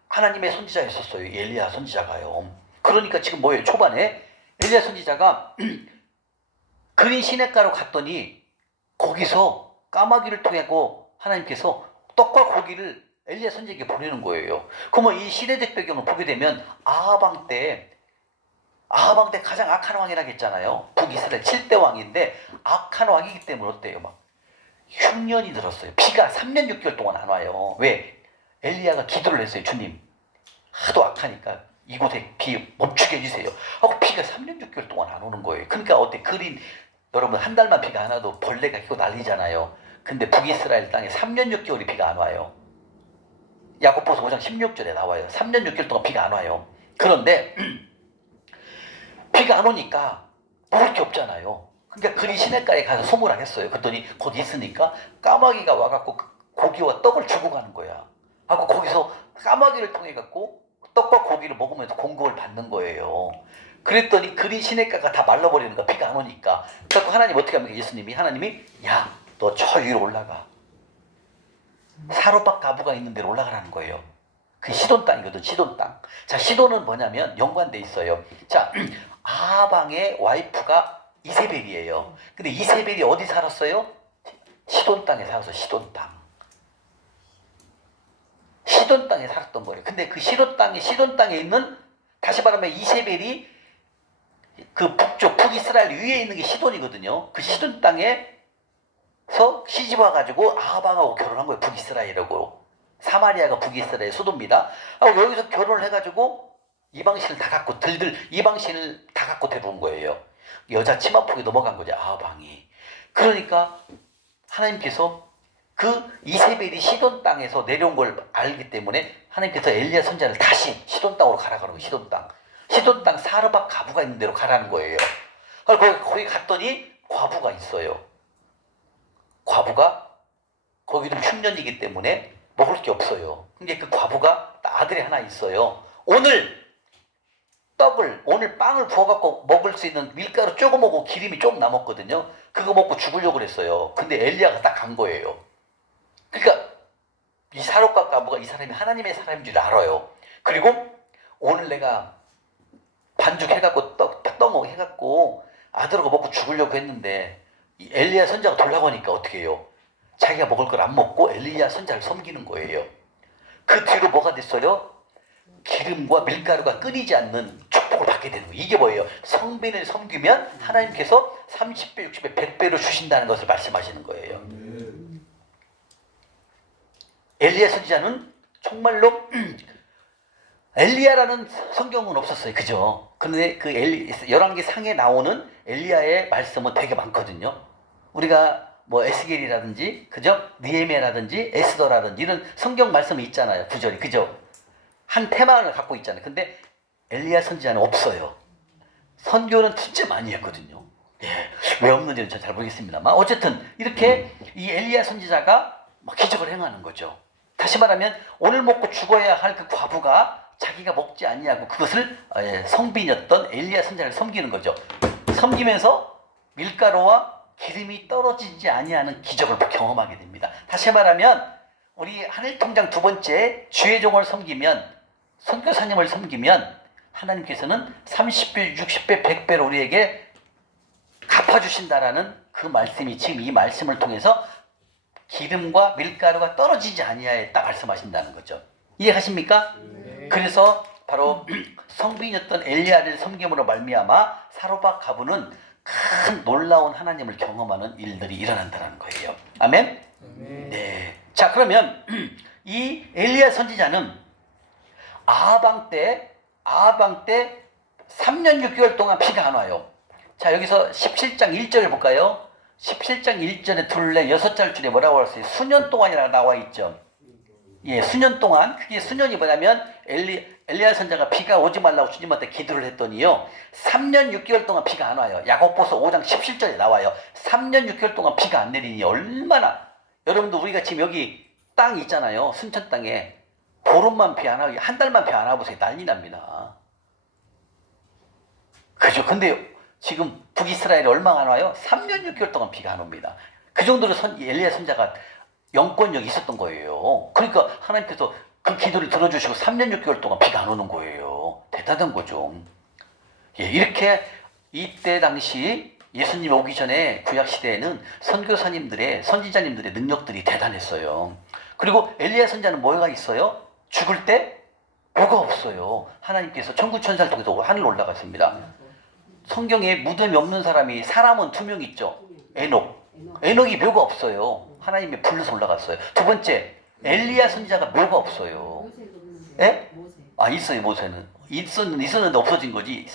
하나님의 선지자였었어요. 이 엘리야 선지자가요. 그러니까 지금 뭐예요? 초반에 엘리야 선지자가 그린 시냇가로 갔더니 거기서 까마귀를 통하고 하나님께서 떡과 고기를 엘리야 선지자에게 보내는 거예요. 그러면 이 시대적 배경을 보게 되면 아하방 때 가장 악한 왕이라고 했잖아요. 북이스라엘 7대 왕인데 악한 왕이기 때문에 어때요? 막 흉년이 들었어요. 비가 3년 6개월 동안 안 와요. 왜? 엘리야가 기도를 했어요. 주님 하도 악하니까 이곳에 비 멈추게 해주세요 하고 비가 3년 6개월 동안 안 오는 거예요. 그러니까 어때? 그린 여러분 한 달만 비가 안 와도 벌레가 끼고 난리잖아요. 근데 북이스라엘 땅에 3년 6개월이 비가 안 와요. 야고보서 5장 16절에 나와요. 3년 6개월 동안 비가 안 와요. 그런데 비가 안 오니까 먹을 게 없잖아요. 그러니까 그리 시냇가에 가서 소문을 했어요. 그랬더니 곧 있으니까 까마귀가 와갖고 고기와 떡을 주고 가는 거야. 하고 거기서 까마귀를 통해 갖고 떡과 고기를 먹으면서 공급을 받는 거예요. 그랬더니 그리 시냇가가 다 말라버리는 거야. 비가 안 오니까. 그래서 하나님 어떻게 합니까? 예수님이 하나님이 야, 너 저 위로 올라가. 사로박 가부가 있는 데로 올라가라는 거예요. 그 시돈 땅이거든. 시돈 땅. 자, 시돈은 뭐냐면 연관돼 있어요. 자, 아방의 와이프가 이세벨이에요. 근데 이세벨이 어디 살았어요? 시돈 땅에 살아서 시돈 땅. 시돈 땅에 살았던 거예요. 근데 그 시돈 땅에 있는 다시 말하면 이세벨이 그 북쪽 북이스라엘 위에 있는 게 시돈이거든요. 그 시돈 땅에서 시집 와가지고 아방하고 결혼한 거예요. 북이스라엘하고. 사마리아가 북이스라엘 수도입니다. 하고 여기서 결혼을 해가지고 이방신을 다 갖고 이방신을 다 갖고 데려온 거예요. 여자 치마폭에 넘어간 거죠. 아방이. 그러니까 하나님께서 그 이세벨이 시돈 땅에서 내려온 걸 알기 때문에 하나님께서 엘리야 선지자를 다시 시돈 땅으로 가라고 하는 거예요. 시돈 땅. 시돈 땅 사르밧 가부가 있는 데로 가라는 거예요. 거기 갔더니 과부가 있어요. 과부가 거기도 흉년이기 때문에 먹을 게 없어요. 근데 그 과부가 아들이 하나 있어요. 오늘 빵을 부어갖고 먹을 수 있는 밀가루 조금 먹고 기름이 조금 남았거든요. 그거 먹고 죽으려고 그랬어요. 근데 엘리야가 딱 간 거예요. 그러니까 이 사로각 가부가 이 사람이 하나님의 사람인 줄 알아요. 그리고 오늘 내가 반죽해갖고 떡 해갖고 아들하고 먹고 죽으려고 했는데 이 엘리야 선지자가 돌라고 하니까 어떻게 해요? 자기가 먹을 걸 안 먹고 엘리야 선지자를 섬기는 거예요. 그 뒤로 뭐가 됐어요? 기름과 밀가루가 끊이지 않는 축복을 받게 되는 거예요. 이게 뭐예요? 성빈을 섬기면 하나님께서 30배, 60배, 100배로 주신다는 것을 말씀하시는 거예요. 엘리야 선지자는 정말로 엘리야라는 성경은 없었어요. 그죠? 그런데 그 열왕기 상에 나오는 엘리야의 말씀은 되게 많거든요. 우리가 뭐 에스겔이라든지 그죠? 느헤미야라든지 에스더라든지 이런 성경 말씀이 있잖아요. 구절이 그죠? 한 테마를 갖고 있잖아요. 근데 엘리야 선지자는 없어요. 선교는 진짜 많이 했거든요. 예, 왜 없는지는 잘 모르겠습니다만 어쨌든 이렇게 이 엘리야 선지자가 막 기적을 행하는 거죠. 다시 말하면 오늘 먹고 죽어야 할 그 과부가 자기가 먹지 않냐고 그것을 성빈이었던 엘리야 선지자를 섬기는 거죠. 섬기면서 밀가루와 기름이 떨어지지 아니하는 기적을 경험하게 됩니다. 다시 말하면 우리 하늘통장 두 번째 주의 종을 섬기면 선교사님을 섬기면 하나님께서는 30배, 60배, 100배로 우리에게 갚아주신다라는 그 말씀이 지금 이 말씀을 통해서 기름과 밀가루가 떨어지지 아니하였다 말씀하신다는 거죠. 이해하십니까? 네. 그래서 바로 성빈이었던 엘리야를 섬김으로 말미암아 사로밧 가부는 큰 놀라운 하나님을 경험하는 일들이 일어난다는 거예요. 아멘? 네. 자, 그러면 이 엘리야 선지자는 아하방 때 아방 때 3년 6개월 동안 비가 안 와요. 자, 여기서 17장 1절을 볼까요? 17장 1절에 둘레 6절 뭐라고 했어요? 수년 동안이라고 나와 있죠. 예, 수년 동안. 그게 수년이 뭐냐면 엘리야 선자가 비가 오지 말라고 주님한테 기도를 했더니요, 3년 6개월 동안 비가 안 와요. 야고보서 5장 17절에 나와요. 3년 6개월 동안 비가 안 내리니 얼마나, 여러분도 우리가 지금 여기 땅 있잖아요. 순천 땅에 보름만 비 안 와요. 한 달만 비 안 와보세요. 난리 납니다. 그죠? 근데 지금 북이스라엘에 얼마나 안 와요? 3년 6개월 동안 비가 안 옵니다. 그 정도로 엘리야 선자가 영권력이 있었던 거예요. 그러니까 하나님께서 그 기도를 들어주시고 3년 6개월 동안 비가 안 오는 거예요. 대단한 거죠. 예, 이렇게 이때 당시 예수님 오기 전에 구약시대에는 선교사님들의, 선지자님들의 능력들이 대단했어요. 그리고 엘리야 선자는 뭐가 있어요? 죽을 때 뭐가 없어요. 하나님께서 천군천사를 통해서 하늘 올라갔습니다. 성경에 무덤이 없는 사람이, 사람은 2명 있죠. 에녹이 묘가 없어요. 하나님이 불러서 올라갔어요. 두 번째, 엘리야 선지자가 묘가 없어요. 예? 아, 있어요. 모세는 있었는데 없어진 거지.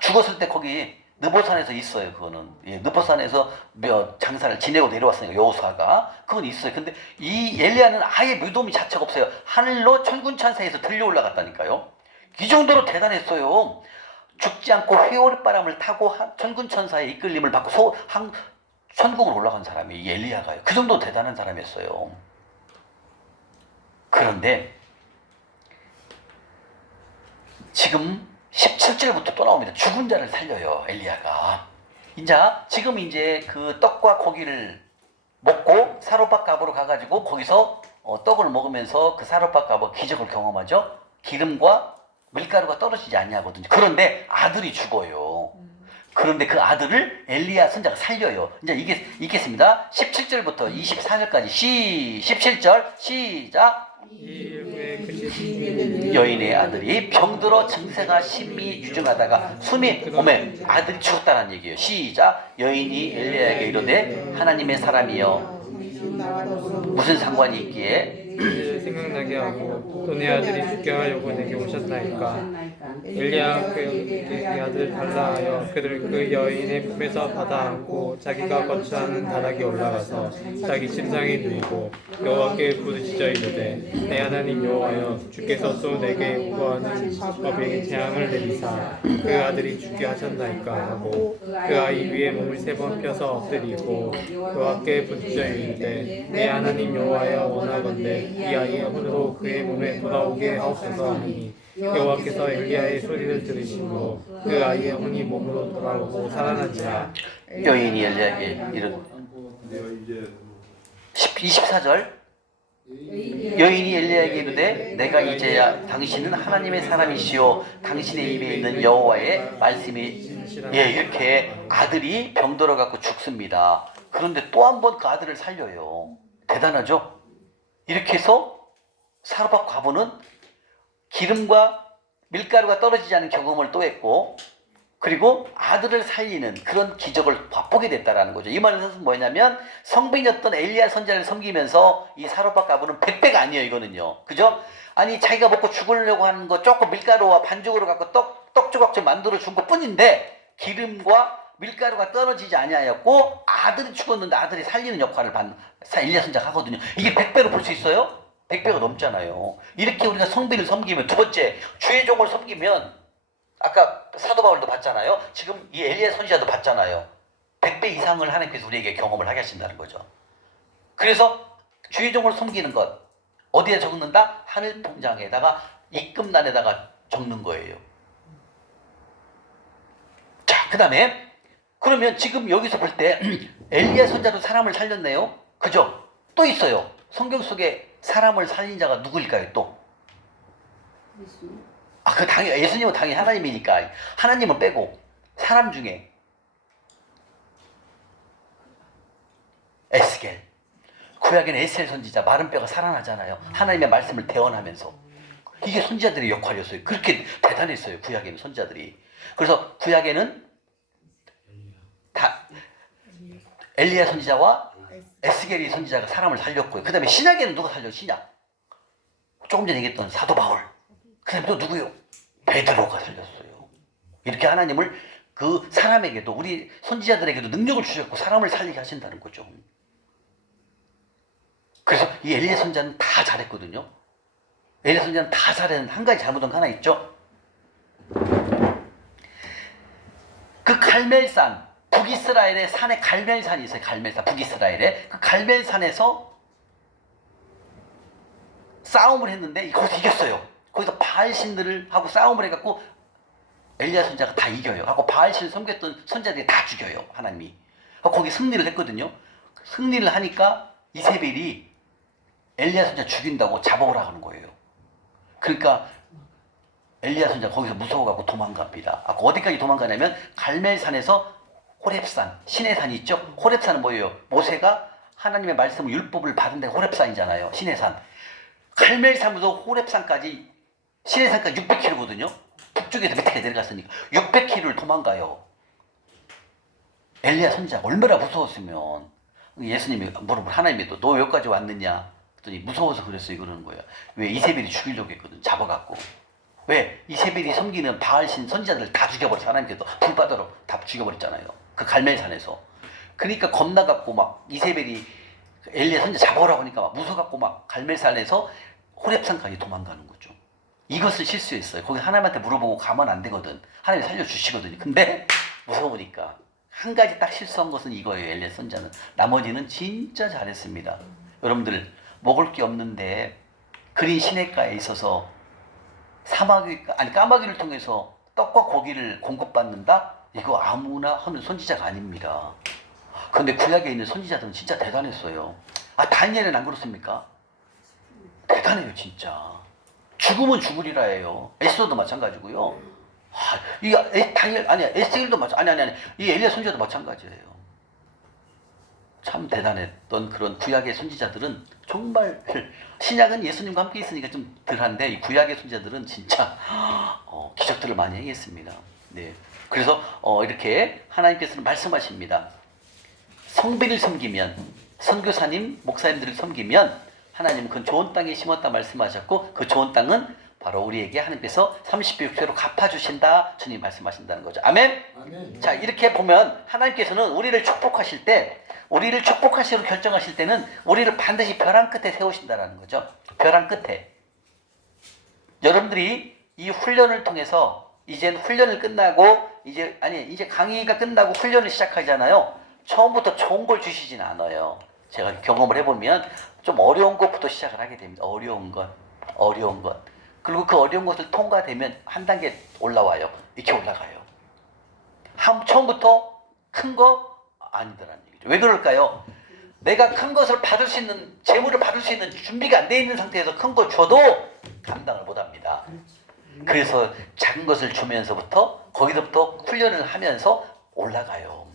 죽었을 때 거기 느보산에서 있어요. 그거는, 예, 느보산에서 장사를 지내고 내려왔으니까 여호수아가 그건 있어요. 근데 이 엘리야는 아예 무덤이 자체가 없어요. 하늘로 천군천사에서 들려 올라갔다니까요. 이 정도로 대단했어요. 죽지 않고 회오리바람을 타고 천군천사의 이끌림을 받고 천국으로 올라간 사람이 이 엘리야가요. 그 정도 대단한 사람이었어요. 그런데 지금 17절부터 또 나옵니다. 죽은 자를 살려요, 엘리야가. 지금 그 떡과 고기를 먹고 사로밭 갑으로 가가지고 거기서 떡을 먹으면서 그 사로밭 갑은 기적을 경험하죠. 기름과 밀가루가 떨어지지 않냐거든요. 그런데 아들이 죽어요. 그런데 그 아들을 엘리야 선자가 살려요. 이제 이게 읽겠습니다. 17절부터 24절까지 17절 시작. 여인의 아들이 병들어 증세가 심히 유증하다가 숨이 오매 아들이 죽었다는 얘기예요. 시작. 여인이 엘리야에게 이르되 하나님의 사람이여 무슨 상관이 있기에 생각나게 하고 또 내 아들이 죽게 하려고 내게 오셨나이까. 엘리야 그에게 아들을 달라 하여 그를 그 여인의 품에서 받아 안고 자기가 거처하는 다락에 올라가서 자기 침상에 누이고 여호와께 부르짖어 이르되 내 하나님 여호와여 주께서 또 내게 구하는 법에 재앙을 내리사 그 아들이 죽게 하셨나이까 하고 그 아이 위에 몸을 3번 펴서 엎드리고 여호와께 부르짖어 이르되 내 하나님 여호와여 원하건대 이 아이의 혼으로 그의 몸에 돌아오게 하옵소서 하니 여호와께서 엘리야의 소리를 들으시고 그 아이의 혼이 몸으로 돌아오고 살아난지라. 여인이 엘리야에게 이르되 24절 여인이 엘리야에게 이르되 내가 이제야 당신은 하나님의 사람이시오 당신의 입에 있는 여호와의 말씀이 이렇게 아들이 병들어 갖고 죽습니다. 그런데 또 한 번 그 아들을 살려요. 대단하죠? 이렇게 해서 사르밧 과부는 기름과 밀가루가 떨어지지 않은 경험을 또 했고 그리고 아들을 살리는 그런 기적을 맛보게 됐다라는 거죠. 이 말은 뭐냐면 성빈이었던 엘리야 선지자를 섬기면서 이 사르밧 과부는 100배가 아니에요. 이거는요. 그죠? 아니 자기가 먹고 죽으려고 하는 거 조금 밀가루와 반죽으로 갖고 떡 조각 좀 만들어 준 것 뿐인데 기름과 밀가루가 떨어지지 아니하였고 아들이 죽었는데 아들이 살리는 역할을 엘리야 선지자가 하거든요. 이게 100배로 볼 수 있어요? 100배가 넘잖아요. 이렇게 우리가 성빈을 섬기면 두 번째 주의 종을 섬기면 아까 사도 바울도 봤잖아요. 지금 이 엘리야 선지자도 봤잖아요. 100배 이상을 하나님께서 우리에게 경험을 하게 하신다는 거죠. 그래서 주의 종을 섬기는 것 어디에 적는다? 하늘 통장에다가 입금란에다가 적는 거예요. 자, 그 다음에 그러면 지금 여기서 볼 때 엘리야 선지자도 사람을 살렸네요. 그죠? 또 있어요. 성경 속에 사람을 살린 자가 누구일까요? 또? 예수님은 당연히 하나님이니까 하나님은 빼고 사람 중에 에스겔 구약에는 에스겔 선지자 마른 뼈가 살아나잖아요. 하나님의 말씀을 대언하면서 이게 선지자들의 역할이었어요. 그렇게 대단했어요. 구약에는 선지자들이. 그래서 구약에는 다 엘리야 선지자와 에스겔이 선지자가 사람을 살렸고요. 그 다음에 신약에는 누가 살려? 신약. 조금 전에 얘기했던 사도 바울. 그 다음에 또 누구요? 베드로가 살렸어요. 이렇게 하나님을 그 사람에게도 우리 선지자들에게도 능력을 주셨고 사람을 살리게 하신다는 거죠. 그래서 이 엘리야 선지자는 다 잘했거든요. 엘리야 선지자는 다 잘했는데 한 가지 잘못한 거 하나 있죠. 그 갈멜산, 북이스라엘의 산에 갈멜산이 있어요. 갈멜산, 북이스라엘에. 그 갈멜산에서 싸움을 했는데 거기서 이겼어요. 거기서 바알신들을 하고 싸움을 해갖고 엘리야 선지자가 다 이겨요. 하고 바알신을 섬겼던 선지자들이 다 죽여요. 하나님이. 거기 승리를 했거든요. 승리를 하니까 이세벨이 엘리야 선지자 죽인다고 잡아오라 하는 거예요. 그러니까 엘리야 선지자 거기서 무서워갖고 도망갑니다. 어디까지 도망가냐면 갈멜산에서 호렙산, 신의 산이 있죠. 호렙산은 뭐예요? 모세가 하나님의 말씀을 율법을 받은 데가 호렙산이잖아요. 신의 산. 갈멜산부터 호렙산까지 신의 산까지 600km거든요. 북쪽에서 밑에 내려갔으니까 600km를 도망가요. 엘리야 선지자가 얼마나 무서웠으면 예수님이 물어보고 하나님이 또 너 여기까지 왔느냐? 그랬더니 무서워서 그랬어요. 그러는 거예요. 왜? 이세벨이 죽이려고 했거든. 잡아갖고. 왜? 이세벨이 섬기는 바알신 선지자들을 다 죽여버렸어. 하나님께서 불바다로 다 죽여버렸잖아요. 그 갈멜산에서. 그러니까 겁나갖고 막 이세벨이 엘리야 선지자 잡아오라고 하니까 막 무서워갖고 막 갈멜산에서 호렙산까지 도망가는 거죠. 이것을 실수했어요. 거기 하나님한테 물어보고 가면 안 되거든. 하나님이 살려주시거든요. 근데 무서우니까 한 가지 딱 실수한 것은 이거예요. 엘리야 선지자는. 나머지는 진짜 잘했습니다. 여러분들 먹을 게 없는데 그린 시냇가에 있어서 까마귀를 통해서 떡과 고기를 공급받는다? 이거 아무나 하는 선지자가 아닙니다. 그런데 구약에 있는 선지자들은 진짜 대단했어요. 다니엘은 안 그렇습니까? 대단해요 진짜. 죽으면 죽으리라 해요. 에스더도 마찬가지고요. 다니엘 에스겔도 마찬가지. 이 엘리야 선지자도 마찬가지예요. 참 대단했던 그런 구약의 선지자들은 정말 신약은 예수님과 함께 있으니까 좀 덜한데 이 구약의 선지자들은 진짜 기적들을 많이 행했습니다. 네. 그래서 이렇게 하나님께서는 말씀하십니다. 성배를 섬기면 선교사님, 목사님들을 섬기면 하나님은 그 좋은 땅에 심었다 말씀하셨고 그 좋은 땅은 바로 우리에게 하나님께서 30배 60배로 갚아주신다 주님 말씀하신다는 거죠. 아멘? 아멘. 자 이렇게 보면 하나님께서는 우리를 축복하실 때 우리를 축복하시기로 결정하실 때는 우리를 반드시 벼랑 끝에 세우신다는 거죠. 벼랑 끝에. 여러분들이 이 훈련을 통해서 이제 훈련을 끝나고 이제 강의가 끝나고 훈련을 시작하잖아요. 처음부터 좋은 걸 주시진 않아요. 제가 경험을 해보면 좀 어려운 것부터 시작을 하게 됩니다. 어려운 것. 그리고 그 어려운 것을 통과되면 한 단계 올라와요. 이렇게 올라가요. 처음부터 큰 거 아니더라는 얘기죠. 왜 그럴까요? 내가 큰 것을 받을 수 있는, 재물을 받을 수 있는 준비가 안 돼 있는 상태에서 큰 걸 줘도 감당을 못 합니다. 그래서 작은 것을 주면서부터 거기서부터 훈련을 하면서 올라가요.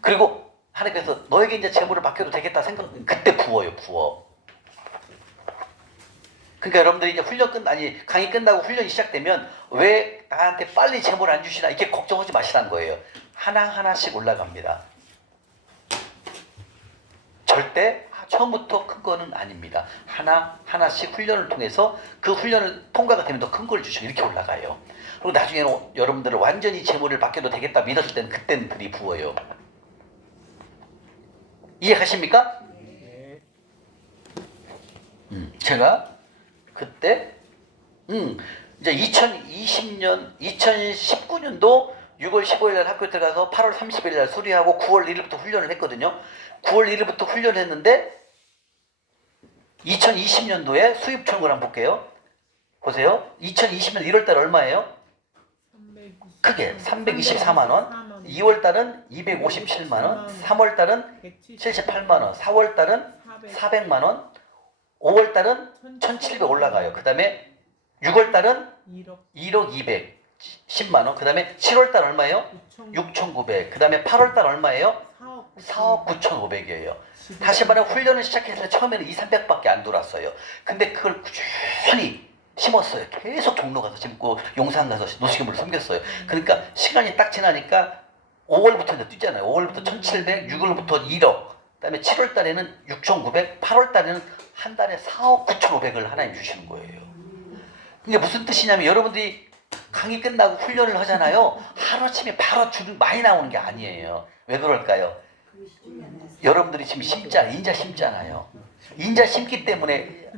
그리고 하나님께서 너에게 이제 재물을 맡겨도 되겠다 생각하면 그때 부어요. 그러니까 여러분들이 이제 강의 끝나고 훈련이 시작되면 왜 나한테 빨리 재물을 안 주시나 이렇게 걱정하지 마시라는 거예요. 하나하나씩 올라갑니다. 절대 처음부터 큰 거는 아닙니다. 하나씩 훈련을 통해서 그 훈련을 통과가 되면 더 큰 걸 주시고 이렇게 올라가요. 그리고 나중에는 여러분들을 완전히 재물을 맡겨도 되겠다 믿었을 때는 그때는 들이 부어요. 이해가십니까? 네. 제가 그때 이제 2019년도 6월 15일 날 학교 들어가서 8월 30일 날 수리하고 9월 1일부터 훈련을 했거든요. 9월 1일부터 훈련을 했는데 2020년도에 수입 총을 한번 볼게요. 보세요. 2020년 1월 달 얼마예요? 크게 324만 원. 2월 달은 257만 원. 3월 달은 78만 원. 4월 달은 400만 원. 5월 달은 1700 올라가요. 그 다음에 6월 달은 1억 210만 원. 그 다음에 7월 달 얼마예요? 6,900. 그 다음에 8월 달 얼마예요? 4억 9,500이에요. 다시 말해 훈련을 시작했을 때 처음에는 2, 300밖에 안 돌았어요. 근데 그걸 꾸준히 심었어요. 계속 종로 가서 심고 용산 가서 노시금을 섬겼어요. 그러니까 시간이 딱 지나니까 5월부터 이제 뛰잖아요. 5월부터 1,700, 6월부터 1억, 그 다음에 7월 달에는 6,900, 8월 달에는 한 달에 4억 9,500을 하나님 주시는 거예요. 이게 무슨 뜻이냐면 여러분들이 강의 끝나고 훈련을 하잖아요. 하루아침에 바로 줄이 많이 나오는 게 아니에요. 왜 그럴까요? 여러분들이 지금 인자 심잖아요. 인자 심기 때문에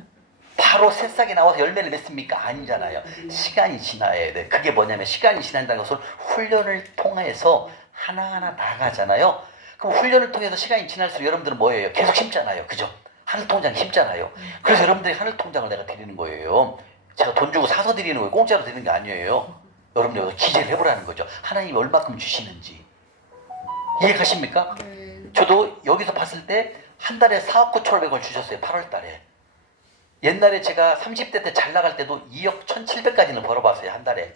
바로 새싹이 나와서 열매를 맺습니까? 아니잖아요. 시간이 지나야 돼. 그게 뭐냐면 시간이 지난다는 것을 훈련을 통해서 하나하나 나가잖아요. 그럼 훈련을 통해서 시간이 지날수록 여러분들은 뭐예요? 계속 심잖아요. 그죠? 하늘통장 심잖아요. 그래서 여러분들이 하늘통장을 내가 드리는 거예요. 제가 돈 주고 사서 드리는 거예요. 공짜로 드리는 게 아니에요. 여러분들 기재를 해보라는 거죠. 하나님이 얼마큼 주시는지. 이해가십니까? 저도 여기서 봤을 때 한 달에 4억 9,500원 주셨어요. 8월 달에. 옛날에 제가 30대 때 잘 나갈 때도 2억 1,700까지는 벌어봤어요. 한 달에.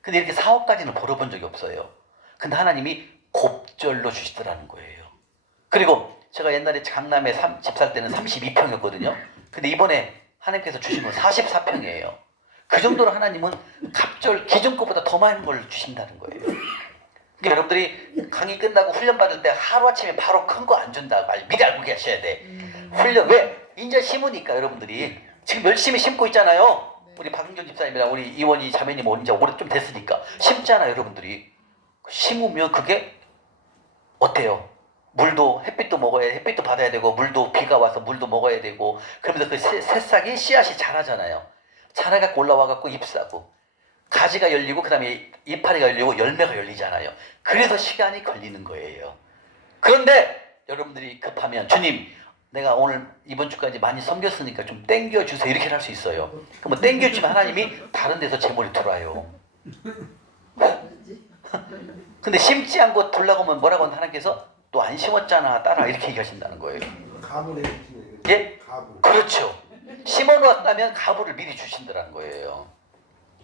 근데 이렇게 4억까지는 벌어본 적이 없어요. 근데 하나님이 곱절로 주시더라는 거예요. 그리고 제가 옛날에 강남에 집 살 때는 32평이었거든요. 근데 이번에 하나님께서 주신 건 44평이에요. 그 정도로 하나님은 갑절 기존 것보다 더 많은 걸 주신다는 거예요. 그러니까 여러분들이 강의 끝나고 훈련 받을 때 하루아침에 바로 큰 거 안 준다. 미리 알고 계셔야 돼. 훈련 왜? 인자 심으니까 여러분들이 지금 열심히 심고 있잖아요. 우리 박은경 집사님이랑 우리 이원희 자매님 온 지 오래 좀 됐으니까 심잖아요. 여러분들이 심으면 그게 어때요? 물도 햇빛도 먹어야 햇빛도 받아야 되고 물도 비가 와서 물도 먹어야 되고 그러면서 그 새싹이 씨앗이 자라잖아요. 자라갖고 올라와갖고 잎사고 가지가 열리고 그 다음에 이파리가 열리고 열매가 열리잖아요. 그래서 시간이 걸리는 거예요. 그런데 여러분들이 급하면 주님 내가 오늘 이번 주까지 많이 섬겼으니까 좀 땡겨주세요 이렇게 할 수 있어요. 그럼 땡겨주면 하나님이 다른 데서 재물이 들어와요. 근데 심지 않고 돌라고 하면 뭐라고 하면 하나님께서 또 안 심었잖아 따라 이렇게 얘기하신다는 거예요. 가물에 주시네. 예? 가물. 그렇죠. 심어놓았다면 가부를 미리 주신다는 거예요.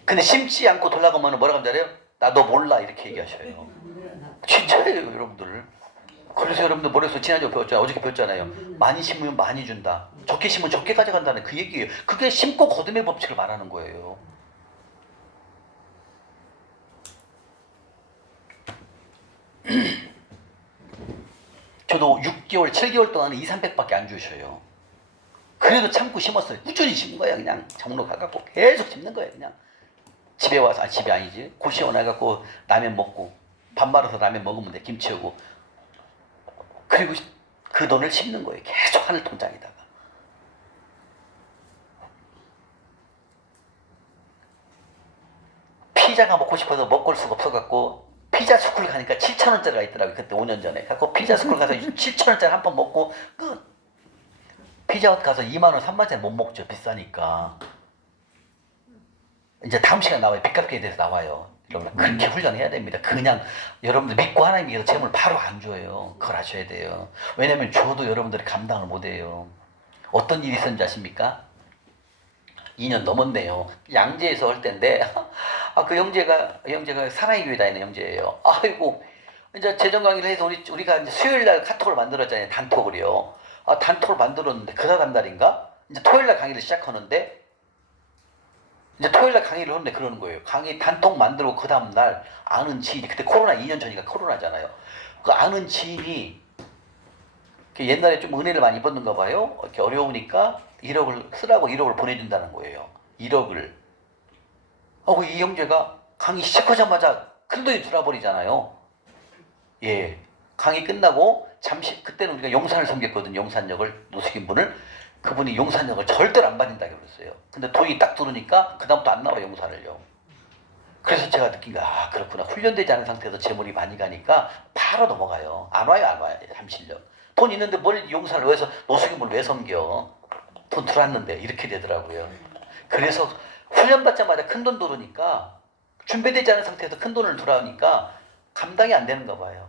근데 심지 않고 돌라고 하면 뭐라고 하면 잘해요? 나 너 몰라 이렇게 얘기하셔요. 진짜예요 여러분들. 그래서 여러분들 머릿속에 지난주에 배웠잖아요. 어저께 배웠잖아요. 많이 심으면 많이 준다. 적게 심으면 적게 가져간다는 그 얘기예요. 그게 심고 거둠의 법칙을 말하는 거예요. 저도 6개월, 7개월 동안 2, 300밖에 안 주셔요. 그래도 참고 심었어요. 꾸준히 심은 거예요. 그냥 장로 가갖고 계속 심는 거예요. 그냥 집에 와서, 집이 아니지. 고시원 와갖고 라면 먹고 밥 말아서 라면 먹으면 돼. 김치하고. 그리고 그 돈을 심는 거예요. 계속 하늘 통장에다가. 피자가 먹고 싶어서 먹고 올 수가 없어갖고 피자 스쿨 가니까 7,000원짜리가 있더라고요. 그때 5년 전에. 갖고 피자 스쿨 가서 7,000원짜리 한 번 먹고 끝. 피자헛 가서 2만원, 3만원짜리 못 먹죠. 비싸니까. 이제 다음 시간 나와요. 빚갚기에 대해서 나와요. 여러분 그렇게 훈련해야 됩니다. 그냥 여러분들 믿고 하나님께서 재물 바로 안 줘요. 그걸 아셔야 돼요. 왜냐면 줘도 여러분들이 감당을 못해요. 어떤 일이 있었는지 아십니까? 2년 넘었네요. 양재에서 할 때인데 그 형제가 사랑의 교회 다니는 형제예요. 아이고 이제 재정 강의를 해서 우리가 이제 수요일 날 카톡을 만들었잖아요. 단톡을요. 단톡을 만들었는데 그 다음 날인가 이제 토요일 날 강의를 시작하는데 이제 토요일 날 강의를 하는데 그러는 거예요. 강의 단톡 만들고 그 다음 날 아는 지인이 그때 코로나 2년 전이니까 코로나잖아요. 그 아는 지인이 옛날에 좀 은혜를 많이 입었는가 봐요. 이렇게 어려우니까 1억을 쓰라고 1억을 보내준다는 거예요. 1억을. 이 형제가 강의 시작하자마자 큰돈이 들어버리잖아요. 예. 강의 끝나고 잠시 그때는 우리가 용산을 섬겼거든요. 용산역을 노숙인 분을. 그분이 용산역을 절대로 안 받는다고 그랬어요. 근데 돈이 딱 들어오니까 그다음부터 안 나와요. 용산을요. 그래서 제가 느낀 게 그렇구나. 훈련되지 않은 상태에서 재물이 많이 가니까 바로 넘어가요. 안 와요. 잠실역. 돈 있는데 뭘 용산을 왜 해서 노숙인 분을 왜 섬겨. 돈 들어왔는데 이렇게 되더라고요. 그래서 훈련 받자마자 큰 돈 들어오니까 준비되지 않은 상태에서 큰 돈을 들어오니까 감당이 안 되는가 봐요.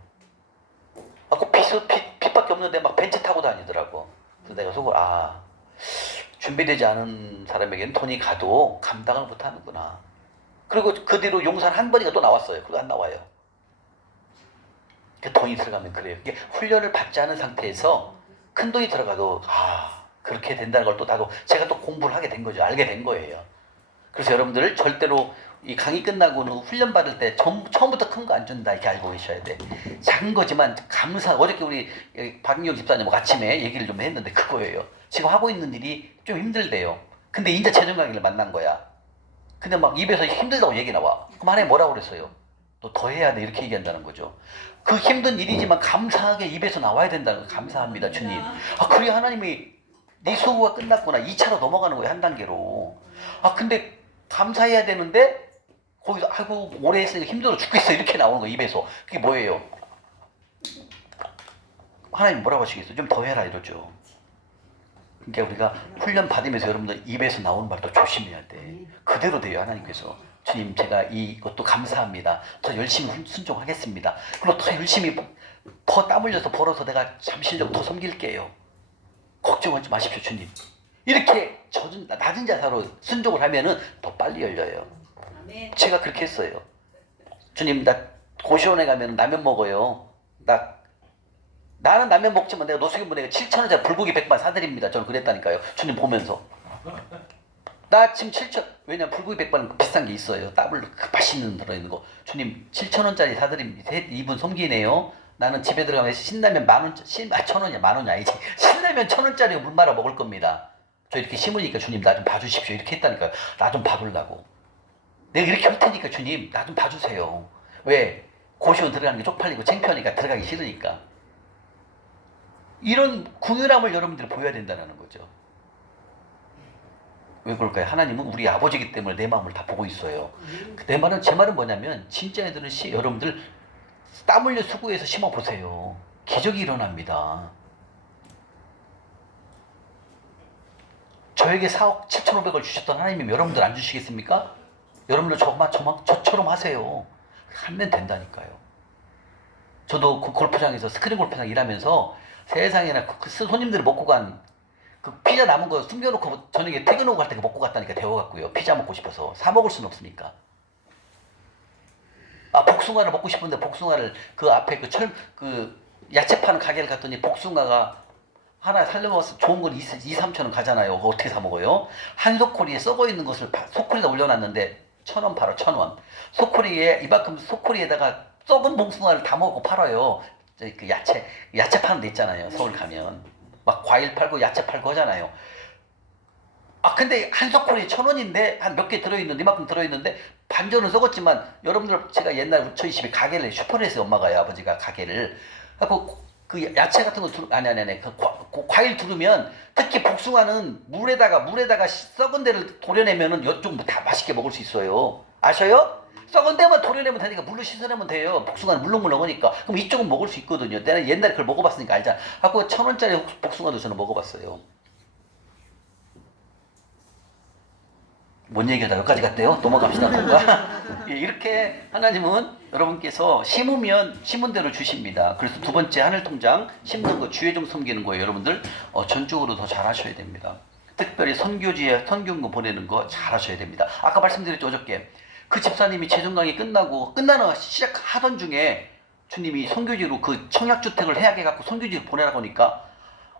그 빚밖에 없는데 막 벤츠 타고 다니더라고. 그래서 내가 속으로 준비되지 않은 사람에게는 돈이 가도 감당을 못 하는구나. 그리고 그 뒤로 용산 한 번이가 또 나왔어요. 그거 안 나와요. 그 돈이 들어가면 그래요. 이게 훈련을 받지 않은 상태에서 큰 돈이 들어가도 그렇게 된다는 걸 또 나도 제가 또 공부를 하게 된 거죠. 알게 된 거예요. 그래서 여러분들 절대로 이 강의 끝나고는 훈련 받을 때 처음부터 큰 거 안 준다 이렇게 알고 계셔야 돼. 작은 거지만 어저께 우리 박인경 집사님 아침에 얘기를 좀 했는데 그거예요. 지금 하고 있는 일이 좀 힘들대요. 근데 이제 재정 강의를 만난 거야. 근데 막 입에서 힘들다고 얘기 나와. 그럼 하나님 뭐라고 그랬어요? 너 더 해야 돼 이렇게 얘기한다는 거죠. 그 힘든 일이지만 감사하게 입에서 나와야 된다는 거예요. 감사합니다 주님. 그래야 하나님이 네 수고가 끝났구나 2차로 넘어가는 거예요. 한 단계로. 근데 감사해야 되는데 거기서 아이고 오래 했으니까 힘들어 죽겠어 이렇게 나오는 거 입에서. 그게 뭐예요? 하나님 뭐라고 하시겠어요? 좀 더 해라 이러죠. 그러니까 우리가 훈련 받으면서 여러분들 입에서 나오는 말도 조심해야 돼. 그대로 돼요. 하나님께서 주님 제가 이것도 감사합니다. 더 열심히 순종하겠습니다. 그리고 더 열심히 더 땀 흘려서 벌어서 내가 잠실력 더 섬길게요. 걱정하지 마십시오 주님. 이렇게 낮은 자세로 순종을 하면은 더 빨리 열려요. 제가 그렇게 했어요. 주님 나 고시원에 가면 라면 먹어요. 나는 라면 먹지만 내가 노숙인분에게 7,000원짜리 불고기 100만 사드립니다. 저는 그랬다니까요. 주님 보면서. 나 지금 7,000, 왜냐면 불고기 100만은 비싼 게 있어요. 더블 그 맛있는 들어있는 거. 주님 7,000원짜리 사드립니다. 이분 섬기네요. 나는 집에 들어가면 신라면 10,000원, 1,000원이야. 10,000원이 아니지. 신라면 1,000원짜리 물 말아 먹을 겁니다. 저 이렇게 심으니까 주님 나 좀 봐주십시오. 이렇게 했다니까요. 나 좀 봐달라고. 내가 이렇게 할 테니까 주님 나 좀 봐주세요. 왜? 고시원 들어가는 게 쪽팔리고 창피하니까 들어가기 싫으니까. 이런 궁휼함을 여러분들이 보여야 된다는 거죠. 왜 그럴까요? 하나님은 우리 아버지이기 때문에 내 마음을 다 보고 있어요. 제 말은 뭐냐면 진짜 애들은 여러분들 땀 흘려 수고해서 심어보세요. 기적이 일어납니다. 저에게 4억 7,500을 주셨던 하나님이 여러분들 안 주시겠습니까? 여러분들 저처럼 하세요. 하면 된다니까요. 저도 그 골프장에서 스크린 골프장 일하면서 세상에나 그 손님들이 먹고 간 그 피자 남은 거 숨겨놓고 저녁에 퇴근하고 갈 때 먹고 갔다니까 데워갖고요. 피자 먹고 싶어서 사 먹을 수는 없으니까. 복숭아를 먹고 싶은데 복숭아를 그 앞에 그 야채 파는 가게를 갔더니 복숭아가 하나 살려면 좋은 건 2-3천 원 가잖아요. 그거 어떻게 사 먹어요? 한 소쿠리에 썩어 있는 것을 소쿠리에다 올려놨는데 1,000원 팔아 1,000원. 소쿠리에 이만큼 소쿠리에다가 썩은 복숭아를 다 먹고 팔아요. 그 야채 파는 데 있잖아요. 서울 가면 막 과일 팔고 야채 팔고 하잖아요. 근데 한 소쿠리에 1,000원인데 한 몇 개 들어있는데 이만큼 들어있는데 반전은 썩었지만 여러분들 제가 옛날 저희 집에 가게를 슈퍼를 했어요. 엄마가요. 아버지가 가게를. 그 야채 같은 거 그 과일 두르면 특히 복숭아는 물에다가 썩은 데를 도려내면은 이쪽 다 맛있게 먹을 수 있어요. 아셔요? 썩은 데만 도려내면 되니까 물로 씻어내면 돼요. 복숭아는 물렁물렁하니까. 그럼 이쪽은 먹을 수 있거든요. 내가 옛날에 그걸 먹어봤으니까 알잖아. 1,000원짜리 복숭아도 저는 먹어봤어요. 뭔 얘기하다 여기까지 갔대요? 넘어갑시다. 이렇게 하나님은 여러분께서 심으면 심은 대로 주십니다. 그래서 두 번째 하늘통장 심는 거 주의종 섬기는 거예요. 여러분들 전적으로 더 잘하셔야 됩니다. 특별히 선교임금 보내는 거 잘하셔야 됩니다. 아까 말씀드렸죠 어저께. 그 집사님이 재정 강의 끝나는 시작하던 중에 주님이 선교지로 그 청약주택을 해약해 갖고 선교지로 보내라고 하니까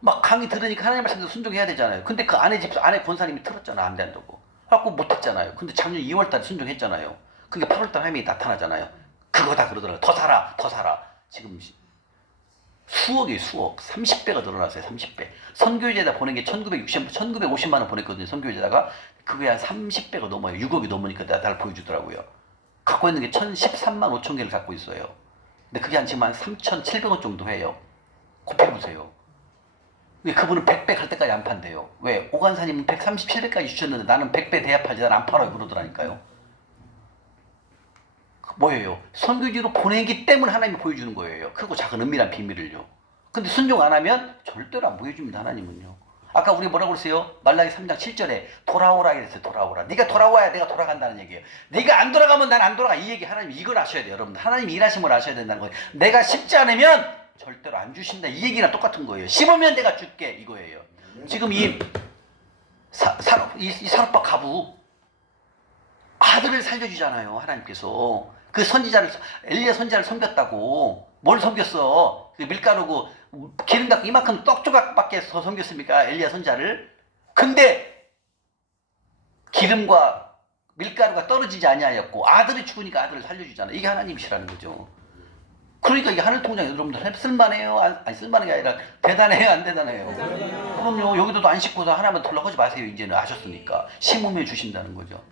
막 강의 들으니까 하나님 말씀대로 순종해야 되잖아요. 근데 그 아내 권사님이 틀었잖아. 안 된다고. 갖고 못했잖아요. 근데 작년 2월달에 순종했잖아요. 그게 8월달 하나님이 나타나잖아요. 그거다 그러더라고요. 더 살아. 지금 수억이에요. 수억. 30배가 늘어났어요. 30배. 선교지에다 보낸 게 1950만 원 보냈거든요. 선교지에다가. 그게 한 30배가 넘어요. 6억이 넘으니까 나를 보여주더라고요. 갖고 있는 게 13만 5천 개를 갖고 있어요. 근데 그게 한 지금 한 3,700원 정도 해요. 곱해보세요. 그분은 100배 갈 때까지 안 판대요. 왜? 오간사님은 137배까지 주셨는데 나는 100배 돼야 팔지 난 안 팔아요. 그러더라니까요. 뭐예요? 선교지로 보내기 때문에 하나님이 보여주는 거예요. 크고 작은 은밀한 비밀을요. 근데 순종 안 하면 절대로 안 보여줍니다. 하나님은요. 아까 우리 뭐라고 그랬어요? 말라기 3장 7절에 돌아오라 그랬어요. 돌아오라. 네가 돌아와야 내가 돌아간다는 얘기예요. 네가 안 돌아가면 난 안 돌아가. 이 얘기 하나님 이걸 아셔야 돼요. 여러분 하나님이 일하심을 아셔야 된다는 거예요. 내가 심지 않으면 절대로 안 주신다. 이 얘기랑 똑같은 거예요. 심으면 내가 줄게 이거예요. 지금 이 사르파 가부 아들을 살려주잖아요. 하나님께서 그 엘리야 선지자를 섬겼다고. 뭘 섬겼어? 그 밀가루고 기름 갖고 이만큼 떡 조각밖에 더 섬겼습니까? 엘리야 선지자를. 근데 기름과 밀가루가 떨어지지 아니하였고 아들이 죽으니까 아들을 살려주잖아요. 이게 하나님이시라는 거죠. 그러니까 이게 하늘통장 여러분들 쓸만해요? 아니 쓸만한 게 아니라 대단해요? 안 대단해요? 그럼요. 여기도 안 씻고서 하나만 덜렁하지 마세요. 이제는 아셨으니까. 심으면 주신다는 거죠.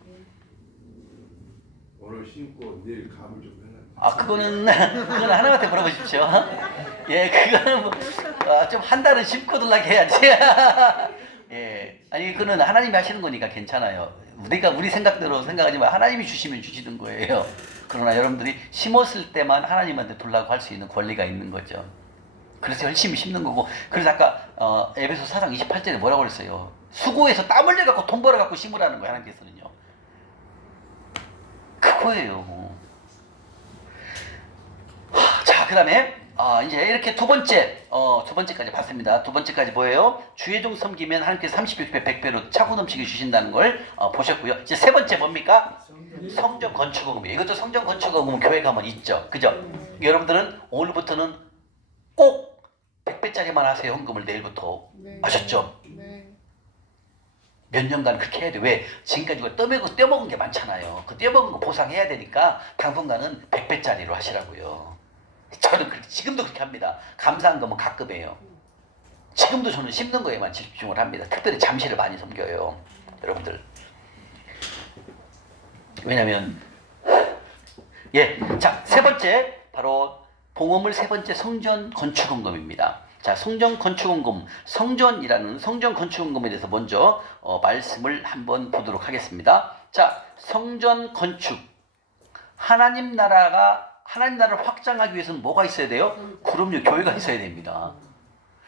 오늘 심고 내일 감을 좀 해놔. 아 그거는 하나님한테 물어보십시오. 예, 그거는 좀 한 달은 심고 들라게 해야지. 예, 아니 그거는 하나님이 하시는 거니까 괜찮아요. 우리가 우리 생각대로 생각하지 마. 하나님이 주시면 주시는 거예요. 그러나 여러분들이 심었을 때만 하나님한테 돌라고 할 수 있는 권리가 있는 거죠. 그래서 열심히 심는 거고. 그래서 아까 에베소 4장 28절에 뭐라고 그랬어요? 수고해서 땀 흘려갖고 돈 벌어갖고 심으라는 거예요. 하나님께서는요. 그거예요. 자, 그 다음에 이제 이렇게 두 번째까지 봤습니다. 두 번째까지 뭐예요? 주의 종 섬기면 하나님께서 36배 100배로 차고 넘치게 주신다는 걸 보셨고요. 이제 세 번째 뭡니까? 성전 건축원금이에요. 이것도 성전 건축원금 교회 가면 있죠. 그죠? 여러분들은 오늘부터는 꼭 100배짜리만 하세요. 헌금을 내일부터. 네. 아셨죠? 네. 몇 년간 그렇게 해야 돼. 왜? 지금까지 이거 떼먹은 게 많잖아요. 그 떼먹은 거 보상해야 되니까 당분간은 100배짜리로 하시라고요. 저는 지금도 그렇게 합니다. 감사한금은 가급이에요. 지금도 저는 심는 거에만 집중을 합니다. 특별히 잠시를 많이 섬겨요. 여러분들. 왜냐면 자, 세 번째 바로 봉헌물 세 번째 성전 건축원금입니다. 자, 성전 건축원금, 성전이라는 성전 건축원금에 대해서 먼저 말씀을 한번 보도록 하겠습니다. 자, 성전 건축. 하나님 나라를 확장하기 위해서는 뭐가 있어야 돼요? 그럼요, 교회가 있어야 됩니다.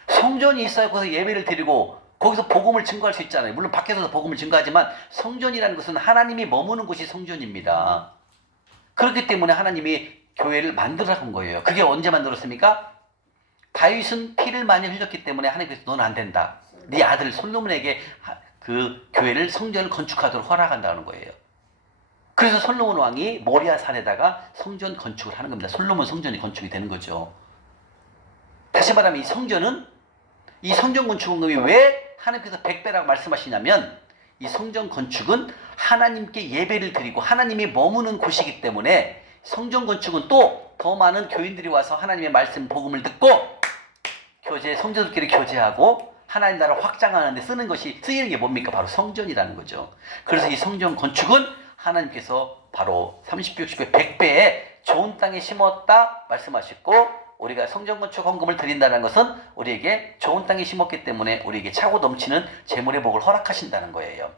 성전이 있어야 거기서 예배를 드리고 거기서 복음을 증거할 수 있잖아요. 물론 밖에서도 복음을 증거하지만 성전이라는 것은 하나님이 머무는 곳이 성전입니다. 그렇기 때문에 하나님이 교회를 만들어간 거예요. 그게 언제 만들었습니까? 다윗은 피를 많이 흘렸기 때문에 하나님께서 너는 안 된다. 네 아들 솔로몬에게 그 교회를 성전을 건축하도록 허락한다는 거예요. 그래서 솔로몬 왕이 모리아 산에다가 성전 건축을 하는 겁니다. 솔로몬 성전이 건축이 되는 거죠. 다시 말하면 이 성전 건축원금이 왜 하나님께서 100배라고 말씀하시냐면 이 성전 건축은 하나님께 예배를 드리고 하나님이 머무는 곳이기 때문에 성전 건축은 또 더 많은 교인들이 와서 하나님의 말씀 복음을 듣고 성도들끼리 교제하고 하나님 나라 확장하는 데 쓰이는 게 뭡니까? 바로 성전이라는 거죠. 그래서 이 성전 건축은 하나님께서 바로 30배, 60배, 100배에 좋은 땅에 심었다 말씀하셨고 우리가 성전 건축 헌금을 드린다는 것은 우리에게 좋은 땅에 심었기 때문에 우리에게 차고 넘치는 재물의 복을 허락하신다는 거예요.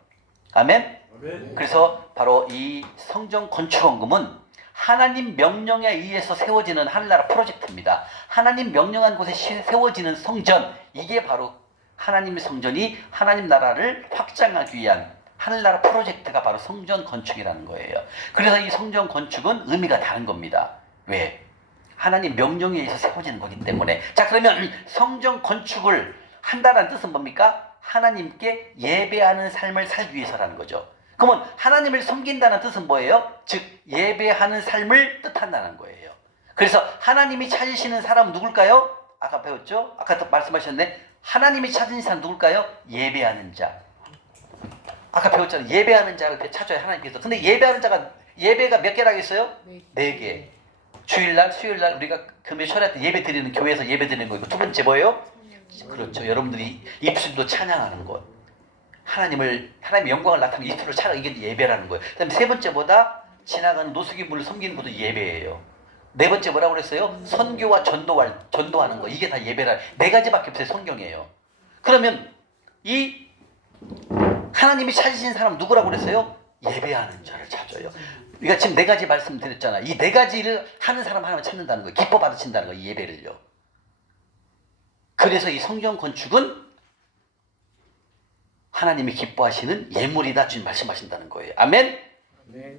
아멘? 아멘. 그래서 바로 이 성전 건축 헌금은 하나님 명령에 의해서 세워지는 하늘나라 프로젝트입니다. 하나님 명령한 곳에 세워지는 성전, 이게 바로 하나님의 성전이 하나님 나라를 확장하기 위한 하늘나라 프로젝트가 바로 성전 건축이라는 거예요. 그래서 이 성전 건축은 의미가 다른 겁니다. 왜? 하나님 명령에 의해서 세워지는 거기 때문에. 자, 그러면 성전 건축을 한다는 뜻은 뭡니까? 하나님께 예배하는 삶을 살기 위해서라는 거죠. 그러면 하나님을 섬긴다는 뜻은 뭐예요? 즉 예배하는 삶을 뜻한다는 거예요. 그래서 하나님이 찾으시는 사람은 누굴까요? 아까 배웠죠? 아까 말씀하셨네. 하나님이 찾으시는 사람은 누굴까요? 예배하는 자. 아까 배웠잖아요. 예배하는 자를 찾아야 하나님께서. 근데 예배하는 자가 예배가 몇 개라고 했어요? 네 개. 주일날, 수요일날 우리가 금요 철야 때 예배 드리는 교회에서 예배 드리는 거고 두 번째 뭐예요? 그렇죠. 여러분들이 입술로 찬양하는 것. 하나님의 영광을 나타내는 입술로 찬양, 이게 예배라는 거예요. 그다음에 세 번째보다 지나가는 노숙인분을 섬기는 것도 예배예요. 네 번째 뭐라고 그랬어요? 선교와 전도하는 거. 이게 다 예배라. 네 가지밖에 없어요. 성경이에요. 그러면 이 하나님이 찾으신 사람 누구라고 그랬어요? 예배하는 자를 찾아요. 그러니까 지금 네 가지 말씀드렸잖아. 이 네 가지를 하는 사람 하나만 찾는다는 거예요. 기뻐 받으신다는 거예요. 이 예배를요. 그래서 이 성전 건축은 하나님이 기뻐하시는 예물이다. 주님 말씀하신다는 거예요. 아멘? 네.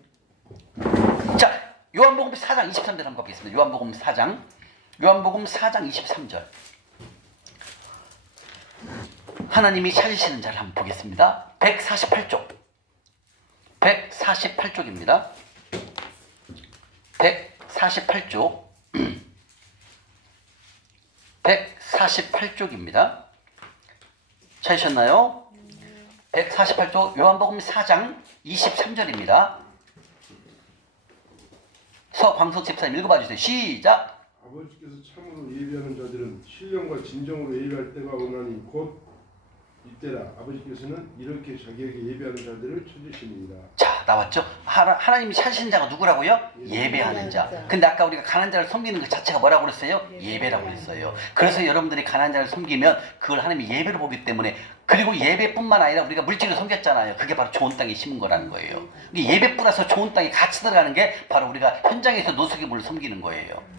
자, 요한복음 4장 23절 한번 보겠습니다. 요한복음 4장 23절. 하나님이 찾으시는 자를 한번 보겠습니다. 148쪽. 148쪽입니다. 148쪽. 148쪽입니다. 찾으셨나요? 148쪽 요한복음 4장 23절입니다. 서광석 집사님 읽어봐 주세요. 시작. 아버지께서 참으로 예배하는 자들은 신령과 진정으로 예배할 때가 오나니 곧 이때라 아버지께서는 이렇게 자기에게 예배하는 자들을 찾으시니라. 자, 나왔죠? 하나님이 찾으신 자가 누구라고요? 예배하는 자. 근데 아까 우리가 가난한 자를 섬기는 것 자체가 뭐라고 그랬어요? 예배라고 그랬어요. 그래서 여러분들이 가난한 자를 섬기면 그걸 하나님이 예배로 보기 때문에, 그리고 예배뿐만 아니라 우리가 물질을 섬겼잖아요. 그게 바로 좋은 땅에 심은 거라는 거예요. 예배 플러스 좋은 땅에 같이 들어가는 게 바로 우리가 현장에서 노숙인을 섬기는 거예요.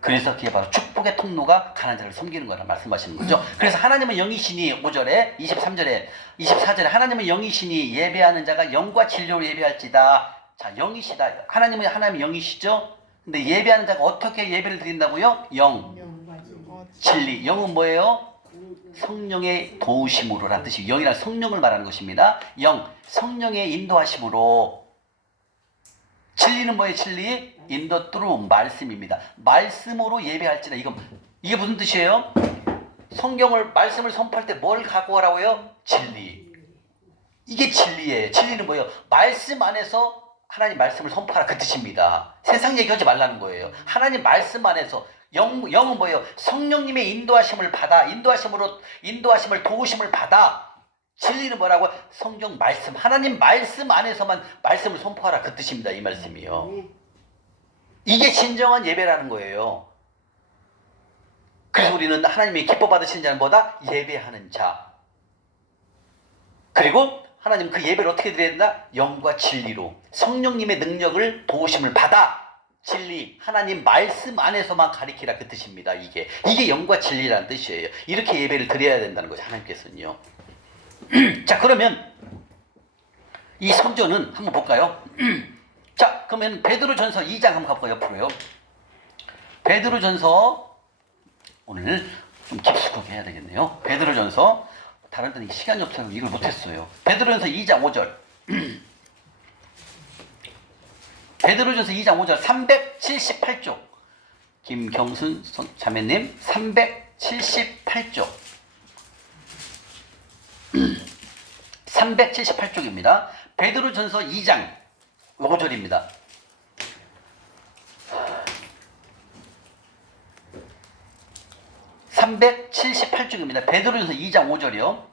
그래서 그게 바로 축복의 통로가 가난한 자를 섬기는 거라 말씀하시는 거죠. 그래서 하나님은 영이시니 5절에 23절에 24절에 하나님은 영이시니 예배하는 자가 영과 진리로 예배할지다. 자, 영이시다. 하나님은 영이시죠. 근데 예배하는 자가 어떻게 예배를 드린다고요? 영, 진리. 영은 뭐예요? 성령의 도우심으로라는 뜻이, 영이란 성령을 말하는 것입니다. 영, 성령의 인도하심으로. 진리는 뭐예요? 진리? 인도 뚜루 말씀입니다. 말씀으로 예배할지다. 이게 무슨 뜻이에요? 성경을 말씀을 선포할 때 뭘 갖고 가라고요? 진리. 이게 진리예요. 진리는 뭐예요? 말씀 안에서 하나님 말씀을 선포하라, 그 뜻입니다. 세상 얘기하지 말라는 거예요. 하나님 말씀 안에서. 영은 뭐예요? 성령님의 인도하심을 받아, 인도하심을 도우심을 받아. 진리는 뭐라고? 성경 말씀, 하나님 말씀 안에서만 말씀을 선포하라, 그 뜻입니다. 이 말씀이요. 이게 진정한 예배라는 거예요. 그래서 우리는 하나님이 기뻐 받으시는 자는 뭐다? 예배하는 자. 그리고 하나님 그 예배를 어떻게 드려야 된다? 영과 진리로. 성령님의 능력을 도우심을 받아. 진리, 하나님 말씀 안에서만 가리키라, 그 뜻입니다. 이게 영과 진리라는 뜻이에요. 이렇게 예배를 드려야 된다는 거죠, 하나님께서는요. 자, 그러면 이 성전은 한번 볼까요? 자, 그러면 베드로전서 2장 한번 가볼까요? 옆으로요. 베드로전서, 오늘 좀 깊숙하게 해야 되겠네요. 베드로전서, 다른 데는 시간이 없어서 이걸 못했어요. 베드로전서 2장 5절. 베드로전서 2장 5절 378쪽. 김경순 자매님 378쪽. 378쪽입니다. 베드로전서 2장 5절입니다. (378쪽입니다) 베드로전서 2장 5절이요.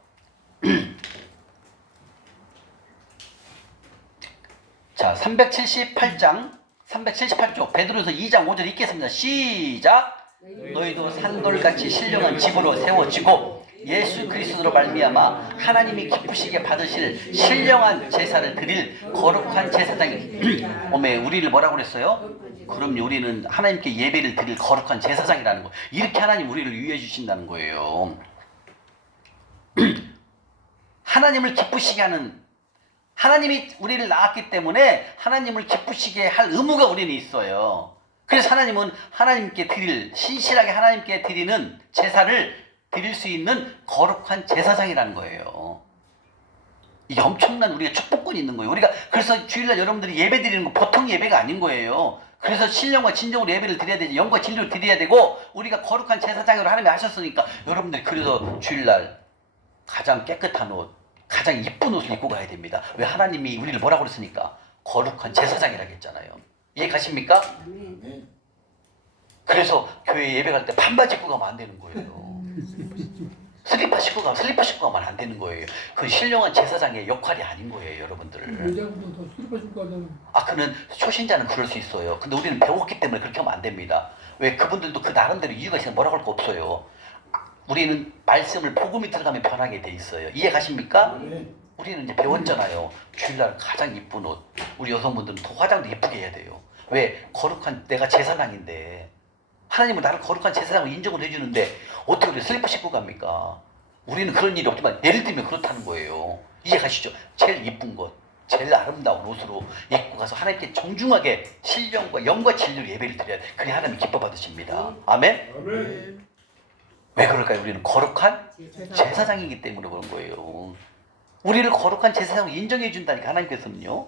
자, 378쪽 베드로전서 2장 5절 읽겠습니다. 시작. 너희도 산돌같이 신령한 집으로 세워지고 예수 그리스도로 말미암아 하나님이 기쁘시게 받으실 신령한 제사를 드릴 거룩한 제사장이 어메, 우리를 뭐라고 그랬어요? 그럼요, 우리는 하나님께 예배를 드릴 거룩한 제사장이라는 거. 이렇게 하나님 우리를 위해 주신다는 거예요. 하나님을 기쁘시게 하는, 하나님이 우리를 낳았기 때문에 하나님을 기쁘시게 할 의무가 우리는 있어요. 그래서 하나님은 하나님께 드릴, 신실하게 하나님께 드리는 제사를 드릴 수 있는 거룩한 제사장이라는 거예요. 이게 엄청난 우리가 축복권이 있는 거예요. 우리가 그래서 주일날 여러분들이 예배 드리는 거 보통 예배가 아닌 거예요. 그래서 신령과 진정으로 예배를 드려야 되지, 영과 진리로 드려야 되고, 우리가 거룩한 제사장으로 하나님이 하셨으니까 여러분들이 그래서 주일날 가장 깨끗한 옷, 가장 이쁜 옷을 입고 가야 됩니다. 왜? 하나님이 우리를 뭐라고 그랬으니까 거룩한 제사장이라고 했잖아요. 이해 가십니까? 그래서 교회 예배 갈 때 반바지 입고 가면 안 되는 거예요. 슬리퍼 신고 가면 안 되는 거예요. 그 신령한 제사장의 역할이 아닌 거예요, 여러분들. 여자분은 더 슬리퍼 신고 하잖아. 그는 초신자는 그럴 수 있어요. 근데 우리는 배웠기 때문에 그렇게 하면 안 됩니다. 왜? 그분들도 그 나름대로 이유가 있으면 뭐라고 할 거 없어요. 우리는 말씀을 복음이 들어가면 변하게 돼 있어요. 이해 가십니까? 우리는 이제 배웠잖아요. 주일날 가장 이쁜 옷. 우리 여성분들은 더 화장도 예쁘게 해야 돼요. 왜? 거룩한, 내가 제사장인데 하나님은 나를 거룩한 제사장으로 인정을 해주는데 어떻게 우리 슬리퍼 신고 갑니까? 우리는 그런 일이 없지만 예를 들면 그렇다는 거예요. 이해 가시죠? 제일 이쁜 것, 제일 아름다운 옷으로 입고 가서 하나님께 정중하게 신령과 영과 진리로 예배를 드려야 돼. 그래 하나님 기뻐 받으십니다. 아멘? 아멘. 왜 그럴까요? 우리는 거룩한 제사장이기 때문에 그런 거예요. 우리를 거룩한 제사장으로 인정해 준다니까, 하나님께서는요.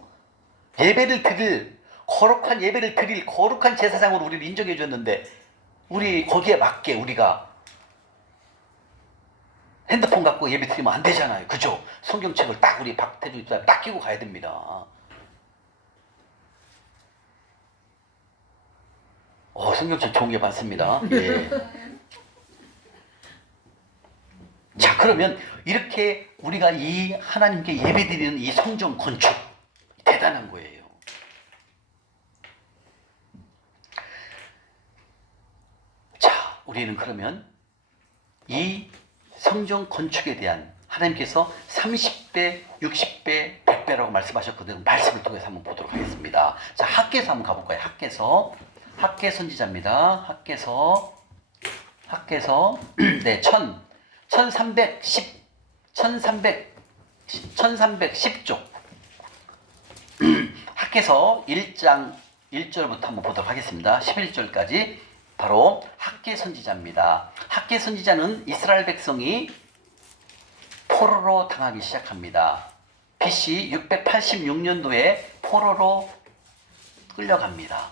거룩한 예배를 드릴 거룩한 제사장으로 우리를 인정해 줬는데, 우리 거기에 맞게 우리가 핸드폰 갖고 예배 드리면 안 되잖아요. 그죠? 성경책을 딱 우리 박태주 집사님 딱 끼고 가야 됩니다. 성경책 좋은 게 많습니다. 예. 자, 그러면 이렇게 우리가 이 하나님께 예배드리는 이 성전 건축 대단한 거예요. 자, 우리는 그러면 이 성전 건축에 대한 하나님께서 30배, 60배, 100배라고 말씀하셨거든요. 말씀을 통해서 한번 보도록 하겠습니다. 자, 학개서 한번 가볼까요? 학개 선지자입니다. 학개서 네, 1310쪽 학개서 1장 1절부터 한번 보도록 하겠습니다. 11절까지 바로 학개 선지자입니다. 학개 선지자는 이스라엘 백성이 포로로 당하기 시작합니다. BC 686년도에 포로로 끌려갑니다.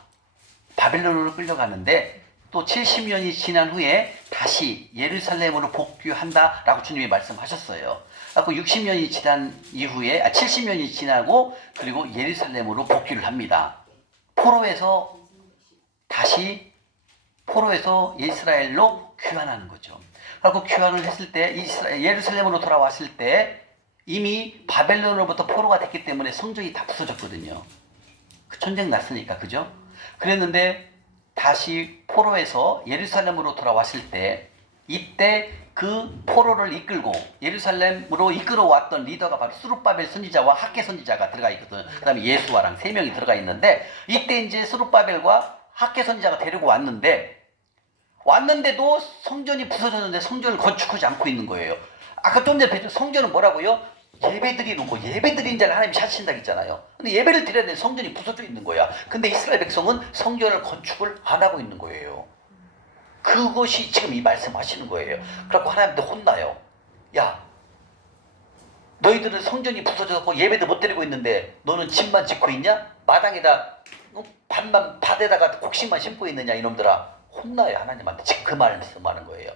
바벨론으로 끌려가는데 또 70년이 지난 후에 다시 예루살렘으로 복귀한다라고 주님이 말씀하셨어요. 그리고 60년이 지난 이후에 70년이 지나고 그리고 예루살렘으로 복귀를 합니다. 포로에서 이스라엘로 귀환하는 거죠. 그리고 귀환을 했을 때 예루살렘으로 돌아왔을 때 이미 바벨론으로부터 포로가 됐기 때문에 성전이 다 부서졌거든요. 그 전쟁 났으니까, 그죠? 그랬는데 다시 포로에서 예루살렘으로 돌아왔을 때 이때 그 포로를 이끌고 예루살렘으로 이끌어왔던 리더가 바로 스룹바벨 선지자와 학개 선지자가 들어가 있거든. 그 다음에 예수와랑 3명이 들어가 있는데 이때 이제 스룹바벨과 학개 선지자가 데리고 왔는데도 성전이 부서졌는데 성전을 건축하지 않고 있는 거예요. 아까 좀 전에 성전은 뭐라고요? 예배드리는 거, 예배드리는 자를 하나님이 찾으신다고 했잖아요. 근데 예배를 드려야 되는 성전이 부서져 있는 거야. 근데 이스라엘 백성은 성전을 건축을 안 하고 있는 거예요. 그것이 지금 이 말씀하시는 거예요. 그래갖고 하나님도 혼나요. 야, 너희들은 성전이 부서져서 예배도 못 드리고 있는데 너는 집만 짓고 있냐? 마당에다 밭에다가 곡식만 심고 있느냐 이놈들아. 혼나요. 하나님한테 지금 그 말씀하는 거예요.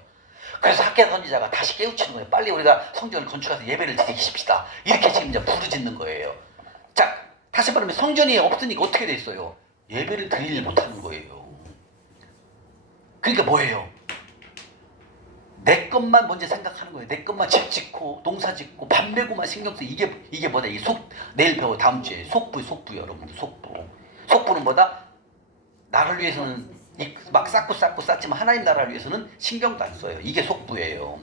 그래서 학개 선지자가 다시 깨우치는 거예요. 빨리 우리가 성전을 건축해서 예배를 드리십시다. 이렇게 지금 이제 부르짖는 거예요. 자, 다시 말하면 성전이 없으니까 어떻게 됐어요? 예배를 드리지 못하는 거예요. 그러니까 뭐예요? 내 것만 먼저 생각하는 거예요. 내 것만 집 짓고 농사 짓고 밥 메고만 신경 쓰. 이게 뭐다? 내일 배워 다음 주에 속부 여러분들 속부는 뭐다? 나를 위해서는 막 쌓고 쌓지만 하나님 나라를 위해서는 신경도 안 써요. 이게 속부예요.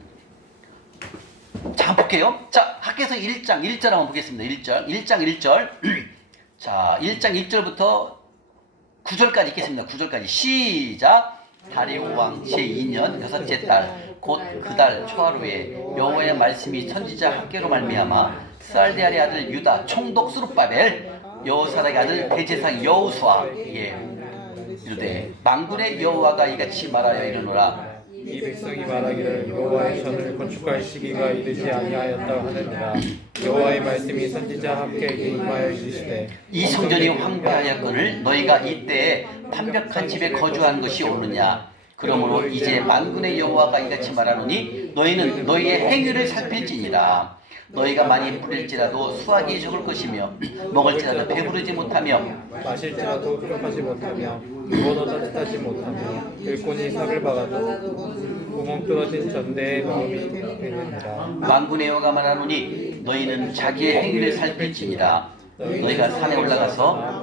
자, 한번 볼게요. 자, 학개서 1장 1절 한번 보겠습니다. 1장 1절. 자, 1장 1절부터 9절까지 읽겠습니다. 9절까지 시작. 다리오 왕 제2년 여섯째 달 곧 그 달 초하루에 여호와의 말씀이 선지자 학개로 말미암아 스알데알의 아들 유다 총독 스룹바벨 여호사닥의 아들 대제사장 여호수아에게 이르되 만군의 여호와가 이같이 말하여 이르노라. 이 백성이 말하기를 여호와의 전을 건축할 시기가 이르지 아니하였다 하느니라. 여호와의 말씀이 선지자 학개에게 임하여 이르시되 이 성전이 황폐하였거늘 너희가 이때에 판벽한 집에 거주한 것이 옳으냐. 그러므로 이제 만군의 여호와가 이같이 말하노니 너희는 너희의 행위를 살필지니라. 너희가 많이 뿌릴지라도 수확이 적을 것이며 먹을지라도 배부르지 못하며 마실지라도 흡족하지 못하며 입어도 따뜻하지 못하며 일꾼이 삭을 박아도 구멍 뚫어진 전대에 넣음이 되느니라. 만군의 여호와가 말하노니 너희는 자기의 행위를 살필지니라. 너희가 산에 올라가서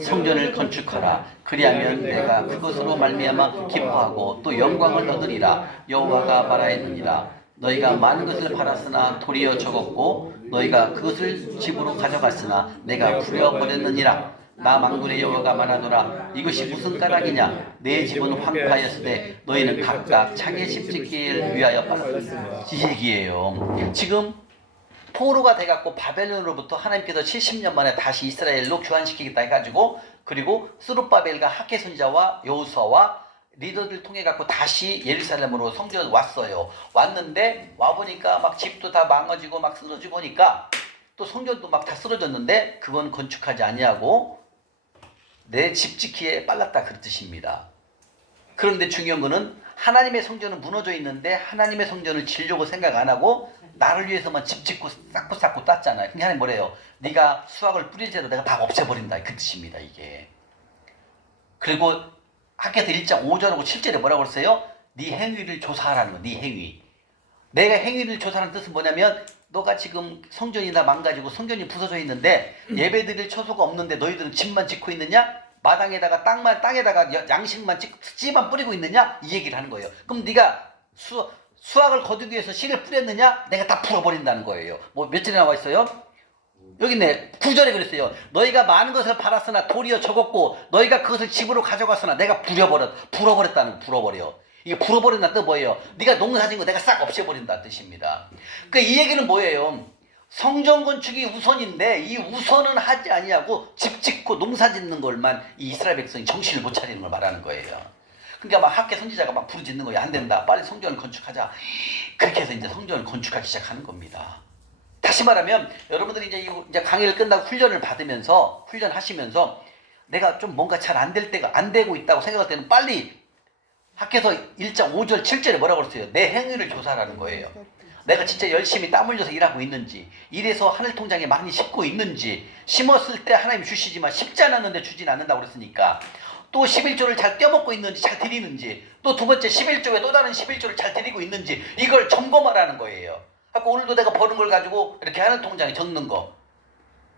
성전을 건축하라. 그리하면 내가 그것으로 말미암아 기뻐하고 또 영광을 얻으리라. 여호와가 말하였느니라. 너희가 많은 것을 팔았으나 도리어 적었고 너희가 그것을 집으로 가져갔으나 내가 부려버렸느니라. 나 만군의 여호와가 말하노라. 이것이 무슨 까닭이냐. 내 집은 황폐하였으되 너희는 각각 자기의 집 짓기를 위하여 팔았으니 이 얘기예요. 지금 포로가 돼갖고 바벨론으로부터 하나님께서 70년 만에 다시 이스라엘로 교환시키겠다 해가지고 그리고 스룹바벨과 학개 선지자와 여호수아와 리더들 통해 갖고 다시 예루살렘으로 성전 왔어요. 왔는데 와보니까 막 집도 다 망가지고 막 쓰러지고 보니까 또 성전도 막 다 쓰러졌는데 그건 건축하지 아니하고 내 집 짓기에 빨랐다 그 뜻입니다. 그런데 중요한 거는 하나님의 성전은 무너져 있는데 하나님의 성전을 지려고 생각 안 하고 나를 위해서만 집 짓고 쌓고 땄잖아요. 근데 하나님 뭐래요? 네가 수확을 뿌리지라도 내가 다 없애버린다 그 뜻입니다. 이게. 그리고 학개서 1장 5절하고 7절에 뭐라고 그랬어요? 네 행위를 조사하라는 거. 네 행위. 내가 행위를 조사하는 뜻은 뭐냐면 너가 지금 성전이 다 망가지고 성전이 부서져 있는데 예배드릴 처소가 없는데 너희들은 집만 짓고 있느냐? 마당에다가 땅에다가 양식만 씨만 뿌리고 있느냐? 이 얘기를 하는 거예요. 그럼 네가 수확을 거두기 위해서 씨를 뿌렸느냐? 내가 다 풀어버린다는 거예요. 뭐 몇 절에 나와 있어요? 여기 있네. 9절에 그랬어요. 너희가 많은 것을 팔았으나 도리어 적었고 너희가 그것을 집으로 가져갔으나 내가 불어버렸다는 불어버려. 이게 불어버린다는 뜻 뭐예요? 네가 농사진 거 내가 싹 없애버린다는 뜻입니다. 그러니까 이 얘기는 뭐예요? 성전 건축이 우선인데 이 우선은 하지 아니하고 집 짓고 농사 짓는 걸만 이 이스라엘 백성이 정신을 못 차리는 걸 말하는 거예요. 그러니까 막 학계 선지자가 막 부르짖는 거예요. 안 된다. 빨리 성전을 건축하자. 그렇게 해서 이제 성전을 건축하기 시작하는 겁니다. 다시 말하면 여러분들이 이제 강의를 끝나고 훈련을 받으면서 훈련하시면서 내가 좀 뭔가 잘 안 될 때가 안 되고 있다고 생각할 때는 빨리 학교에서 1장 5절 7절에 뭐라고 그랬어요? 내 행위를 조사하라는 거예요. 내가 진짜 열심히 땀 흘려서 일하고 있는지, 일해서 하늘 통장에 많이 심고 있는지, 심었을 때 하나님 주시지만 심지 않았는데 주진 않는다고 그랬으니까 또 11조를 잘 껴먹고 있는지 잘 드리는지, 또 두 번째 11조에 또 다른 11조를 잘 드리고 있는지 이걸 점검하라는 거예요. 아까 오늘도 내가 버는 걸 가지고 이렇게 하늘 통장에 적는 거.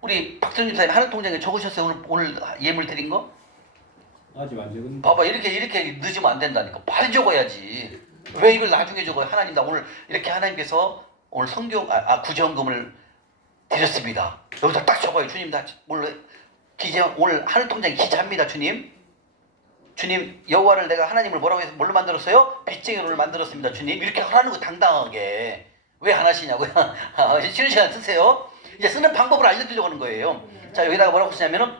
우리 박성준 사님 하늘 통장에 적으셨어요? 오늘 예물 드린 거? 아직 안 적은. 봐봐, 이렇게 늦으면 안 된다니까. 빨리 적어야지. 왜 이걸 나중에 적어요? 하나님, 나 오늘 이렇게 하나님께서 오늘 구제헌금을 드렸습니다. 여기다 딱 적어요. 주님, 나 오늘 하늘 통장에 기재합니다. 주님 여호와를 내가 하나님을 뭐라고 해서 뭘로 만들었어요? 빚쟁이로 만들었습니다. 주님, 이렇게 하라는 거 당당하게. 왜 안 하시냐고요? 쉬는 시간 쓰세요. 이제 쓰는 방법을 알려드리려고 하는 거예요. 자, 여기다가 뭐라고 쓰냐면은,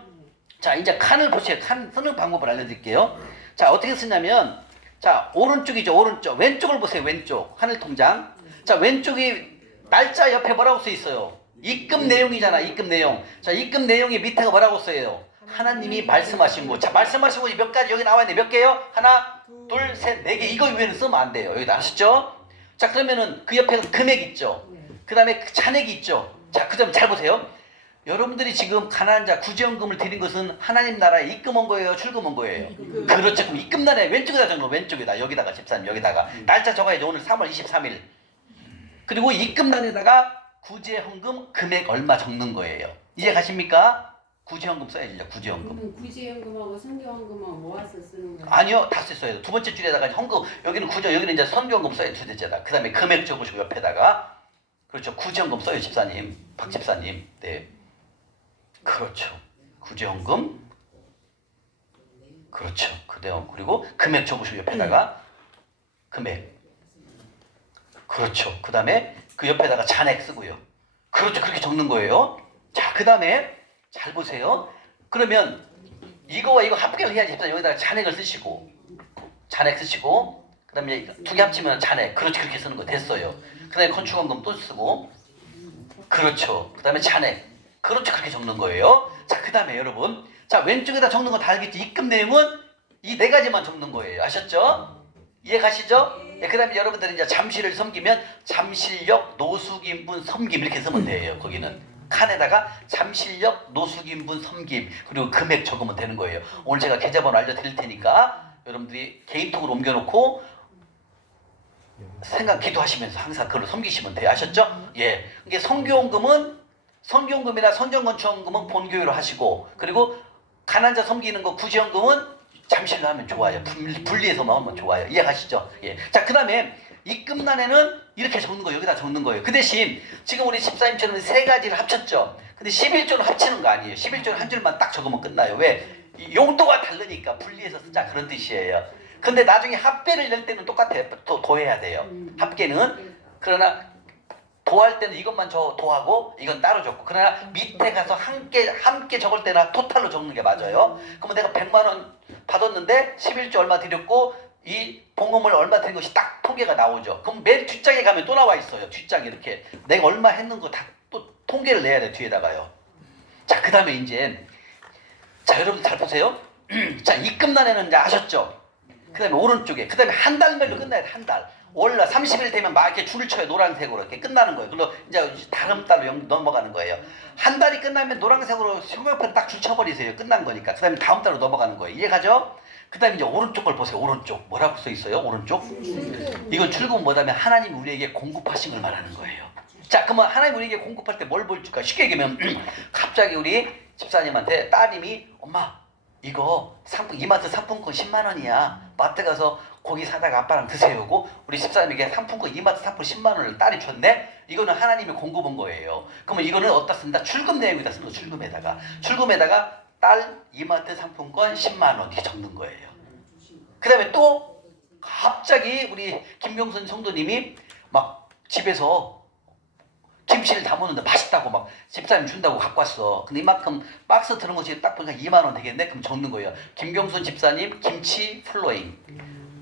자, 이제 칸을 보세요. 칸 쓰는 방법을 알려드릴게요. 자, 어떻게 쓰냐면, 자, 오른쪽이죠. 오른쪽. 왼쪽을 보세요. 왼쪽. 하늘 통장. 자, 왼쪽이 날짜 옆에 뭐라고 써 있어요? 입금 내용이잖아. 입금 내용. 자, 입금 내용이 밑에가 뭐라고 써요? 하나님이 말씀하신 거. 자, 말씀하신 거 몇 가지 여기 나와 있네. 몇 개요? 하나, 둘, 셋, 네 개. 이거 위에는 쓰면 안 돼요. 여기다 아시죠? 자, 그러면은 그 옆에 금액 있죠. 그 다음에 잔액이 있죠. 자, 그 다음에 잘 보세요. 여러분들이 지금 가난한 자 구제헌금을 드린 것은 하나님 나라에 입금한 거예요? 출금한 거예요? 그렇죠. 그럼 입금 날에 왼쪽에다 적는 거. 왼쪽에다. 여기다가 집사님 여기다가. 날짜 적어야죠. 오늘 3월 23일. 그리고 입금 날에다가 구제헌금 금액 얼마 적는 거예요. 이해 가십니까? 구제헌금 써야지. 이제 구제헌금. 그러면 구제헌금하고 선교헌금하고 모아서 쓰는 거예요? 아니요, 다 써요. 두 번째 줄에다가 헌금, 여기는 구제, 여기는 이제 선교헌금 써요. 두 번째다. 그 다음에 금액 적으시고 옆에다가. 그렇죠. 구제헌금 써요, 집사님. 박 집사님. 네. 그렇죠. 구제헌금. 그렇죠. 그리고 금액 적으시고 옆에다가 금액. 그렇죠. 그 다음에 그 옆에다가 잔액 쓰고요. 그렇죠. 그렇게 적는 거예요. 자, 그 다음에 잘 보세요. 그러면 이거와 이거 합격을 해야지. 여기다가 잔액을 쓰시고, 그 다음에 두 개 합치면 잔액. 그렇지. 그렇게 쓰는 거 됐어요. 그 다음에 건축원금 또 쓰고, 그렇죠. 그 다음에 잔액. 그렇죠. 그렇게 적는 거예요. 자, 그 다음에 여러분, 자, 왼쪽에다 적는 거 다 알겠죠? 입금 내용은 이 네 가지만 적는 거예요. 아셨죠? 이해 가시죠? 네, 그 다음에 여러분들이 이제 잠시를 섬기면 잠실역 노숙인분 섬김 이렇게 쓰면 돼요. 거기는 칸에다가 잠실역 노숙인분 섬김 그리고 금액 적으면 되는 거예요. 오늘 제가 계좌번호 알려드릴 테니까 여러분들이 개인톡으로 옮겨놓고 생각 기도하시면서 항상 그걸 섬기시면 돼요. 아셨죠? 예. 이게 선교헌금이나 선전건축헌금은 본교회로 하시고, 그리고 가난자 섬기는 거 구제헌금은 잠실로 하면 좋아요. 분리해서만 하면 좋아요. 이해가시죠? 예. 자, 그 다음에 입금란에는 이렇게 적는 거예요. 여기다 적는 거예요. 그 대신 지금 우리 집사님처럼 세 가지를 합쳤죠. 근데 11조는 합치는 거 아니에요. 11조는 한 줄만 딱 적으면 끝나요. 왜? 용도가 다르니까 분리해서 쓰자 그런 뜻이에요. 근데 나중에 합계를 낼 때는 똑같아요. 도해야 돼요. 합계는. 그러나 도할 때는 이것만 도하고 이건 따로 적고, 그러나 밑에 가서 함께 적을 때는 토탈로 적는 게 맞아요. 그러면 내가 100만 원 받았는데 11조 얼마 드렸고 이 봉헌을 얼마 드린 것이 딱 통계가 나오죠. 그럼 맨 뒷장에 가면 또 나와 있어요. 뒷장에 이렇게 내가 얼마 했는 거 다 또 통계를 내야 돼. 뒤에다가요. 자, 그 다음에 이제 자, 여러분 잘 보세요. 자, 입금란에는 이제 아셨죠? 그 다음에 오른쪽에, 그 다음에 한 달별로 끝나야 돼. 한 달. 월날 30일 되면 막 이렇게 줄을 쳐요. 노란색으로 이렇게 끝나는 거예요. 그리고 이제 다음 달로 넘어가는 거예요. 한 달이 끝나면 노란색으로 형광펜 딱 줄 쳐버리세요. 끝난 거니까. 그 다음에 다음 달로 넘어가는 거예요. 이해가죠? 그 그 다음에 이제 오른쪽 걸 보세요. 오른쪽. 뭐라고 써 있어요? 오른쪽? 이건 출근 뭐냐면 하나님 우리에게 공급하신 걸 말하는 거예요. 자, 그러면 하나님 우리에게 공급할 때 뭘 보여줄까? 쉽게 얘기하면 갑자기 우리 집사님한테 따님이 엄마 이거 이마트 상품권 10만 원이야. 마트 가서 고기 사다가 아빠랑 드세요고 우리 집사님에게 상품권 이마트 상품 10만 원을 딸이 줬네. 이거는 하나님이 공급한 거예요. 그러면 이거는 어디다 쓴다? 출금 내용에다 쓴다. 출금에다가 딸 이마트 상품권 10만 원 이렇게 적는 거예요. 그 다음에 또 갑자기 우리 김병선 성도님이 막 집에서 김치를 담았는데 맛있다고 막 집사님 준다고 갖고 왔어. 근데 이만큼 박스 들은 것이 딱 보니까 2만 원 되겠네? 그럼 적는 거예요. 김경순 집사님 김치 플로잉.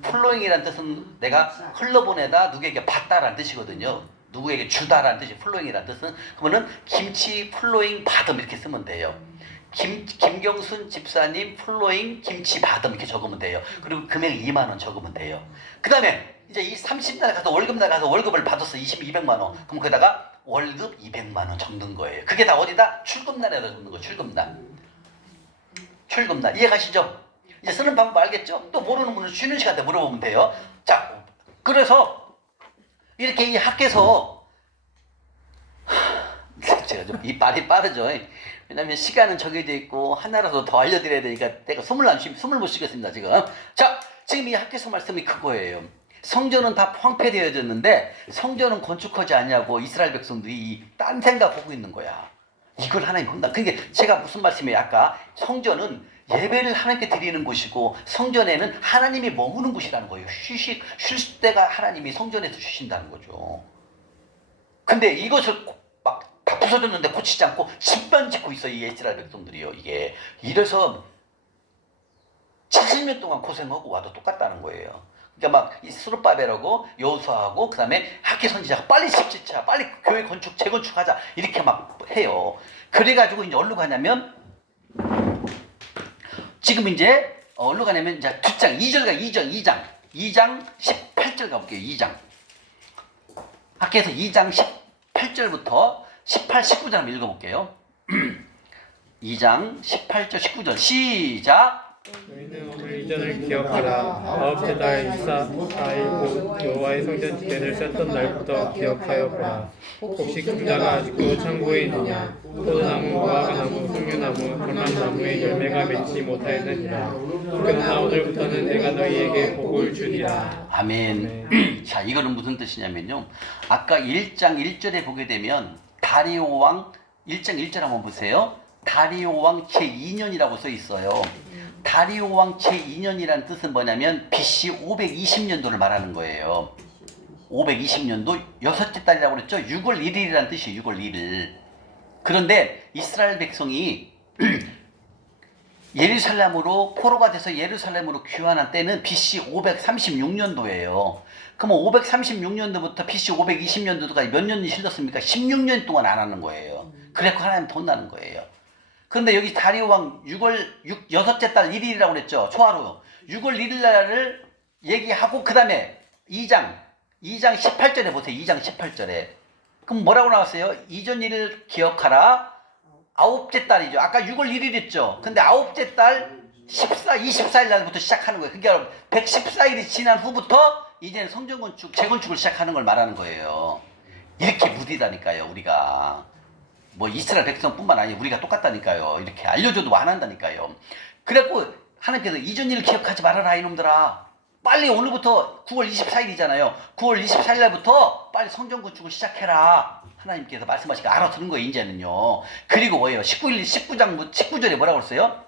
플로잉이라는 뜻은 내가 흘러보내다 누구에게 받다라는 뜻이거든요. 누구에게 주다라는 뜻이 플로잉이라는 뜻은. 그러면은 김치 플로잉 받음 이렇게 쓰면 돼요. 김경순 집사님 플로잉 김치 받음 이렇게 적으면 돼요. 그리고 금액 2만 원 적으면 돼요. 그 다음에 이제 이 30날 가서 월급날 가서 월급을 받았어. 200만 원. 그럼 거기다가 월급 200만 원 적는 거예요. 그게 다 어디다? 출금날에다 적는 거예요. 출금날. 이해가시죠? 이제 쓰는 방법 알겠죠? 또 모르는 분은 쉬는 시간에 물어보면 돼요. 자, 그래서 이렇게 이 학교에서 제가 좀 이 말이 빠르죠. 왜냐면 시간은 정해져 있고 하나라도 더 알려드려야 되니까 내가 숨을 못 쉬겠습니다 지금. 자, 지금 이 학교에서 말씀이 그거예요. 성전은 다 황폐되어졌는데 성전은 건축하지 않냐고 이스라엘 백성들이 딴 생각 보고 있는 거야. 이걸 하나님 본다. 그게 제가 무슨 말씀이에요? 아까 성전은 예배를 하나님께 드리는 곳이고 성전에는 하나님이 머무는 곳이라는 거예요. 쉴 때가 하나님이 성전에서 쉬신다는 거죠. 근데 이것을 막 다 부서졌는데 고치지 않고 집만 짓고 있어 이 이스라엘 백성들이요. 이게 이래서 70년 동안 고생하고 와도 똑같다는 거예요. 그러니까 막 이 스룹바벨하고 여호수아하고 그 다음에 학기 선지자가 빨리 집 짓자, 빨리 교회 건축 재건축하자 이렇게 막 해요. 그래가지고 이제 어디로 가냐면 지금 이제 어디로 가냐면 이제 뒷장 2장 18절 가볼게요. 2장 학기에서 2장 18절부터 18, 19절 한번 읽어볼게요. 2장 18절 19절 시작. 너희는 오늘 이전을 기억하라. 아홉째 달 24일 곧 여호와의 성전 기대를 쌓던 날부터 기억하여 보라. 혹시 금자가 아직도 창고에 있느냐? 포도나무, 무화과나무, 석류나무, 감람나무에 열매가 맺지 못하였느니라. 그러나 오늘부터는 내가 너희에게 복을 주리라. 아멘. 자, 이거는 무슨 뜻이냐면요. 아까 1장 1절에 보게 되면 다리오 왕 1장 1절 한번 보세요. 다리오 왕 제2년이라고 써 있어요. 다리오 왕 제2년이라는 뜻은 뭐냐면 BC 520년도를 말하는 거예요. 520년도 여섯째 달이라고 그랬죠. 6월 1일이라는 뜻이에요. 6월 1일. 그런데 이스라엘 백성이 예루살렘으로 포로가 돼서 예루살렘으로 귀환한 때는 BC 536년도예요. 그러면 536년도부터 BC 520년도까지 몇 년이 실렸습니까? 16년 동안 안 하는 거예요. 그래서 하나님 돈 나는 거예요. 그런데 여기 다리오 왕 여섯째 달 1일이라고 그랬죠. 초하루. 6월 1일 날을 얘기하고 그 다음에 2장 18절에 보세요. 2장 18절에. 그럼 뭐라고 나왔어요? 이전 일을 기억하라. 아홉째 달이죠. 아까 6월 1일 했죠. 근데 아홉째 달 24일 날부터 시작하는 거예요. 그러니까 114일이 지난 후부터 이제는 성전 건축, 재건축을 시작하는 걸 말하는 거예요. 이렇게 무디다니까요, 우리가. 뭐 이스라엘 백성뿐만 아니라 우리가 똑같다니까요. 이렇게 알려줘도 안 한다니까요. 그래갖고 하나님께서 이전 일을 기억하지 말아라 이놈들아. 빨리 오늘부터 9월 24일이잖아요. 9월 24일 날부터 빨리 성전 건축을 시작해라. 하나님께서 말씀하시니까 알아듣는 거예요, 이제는요. 그리고 뭐예요? 19절에 뭐라고 그랬어요?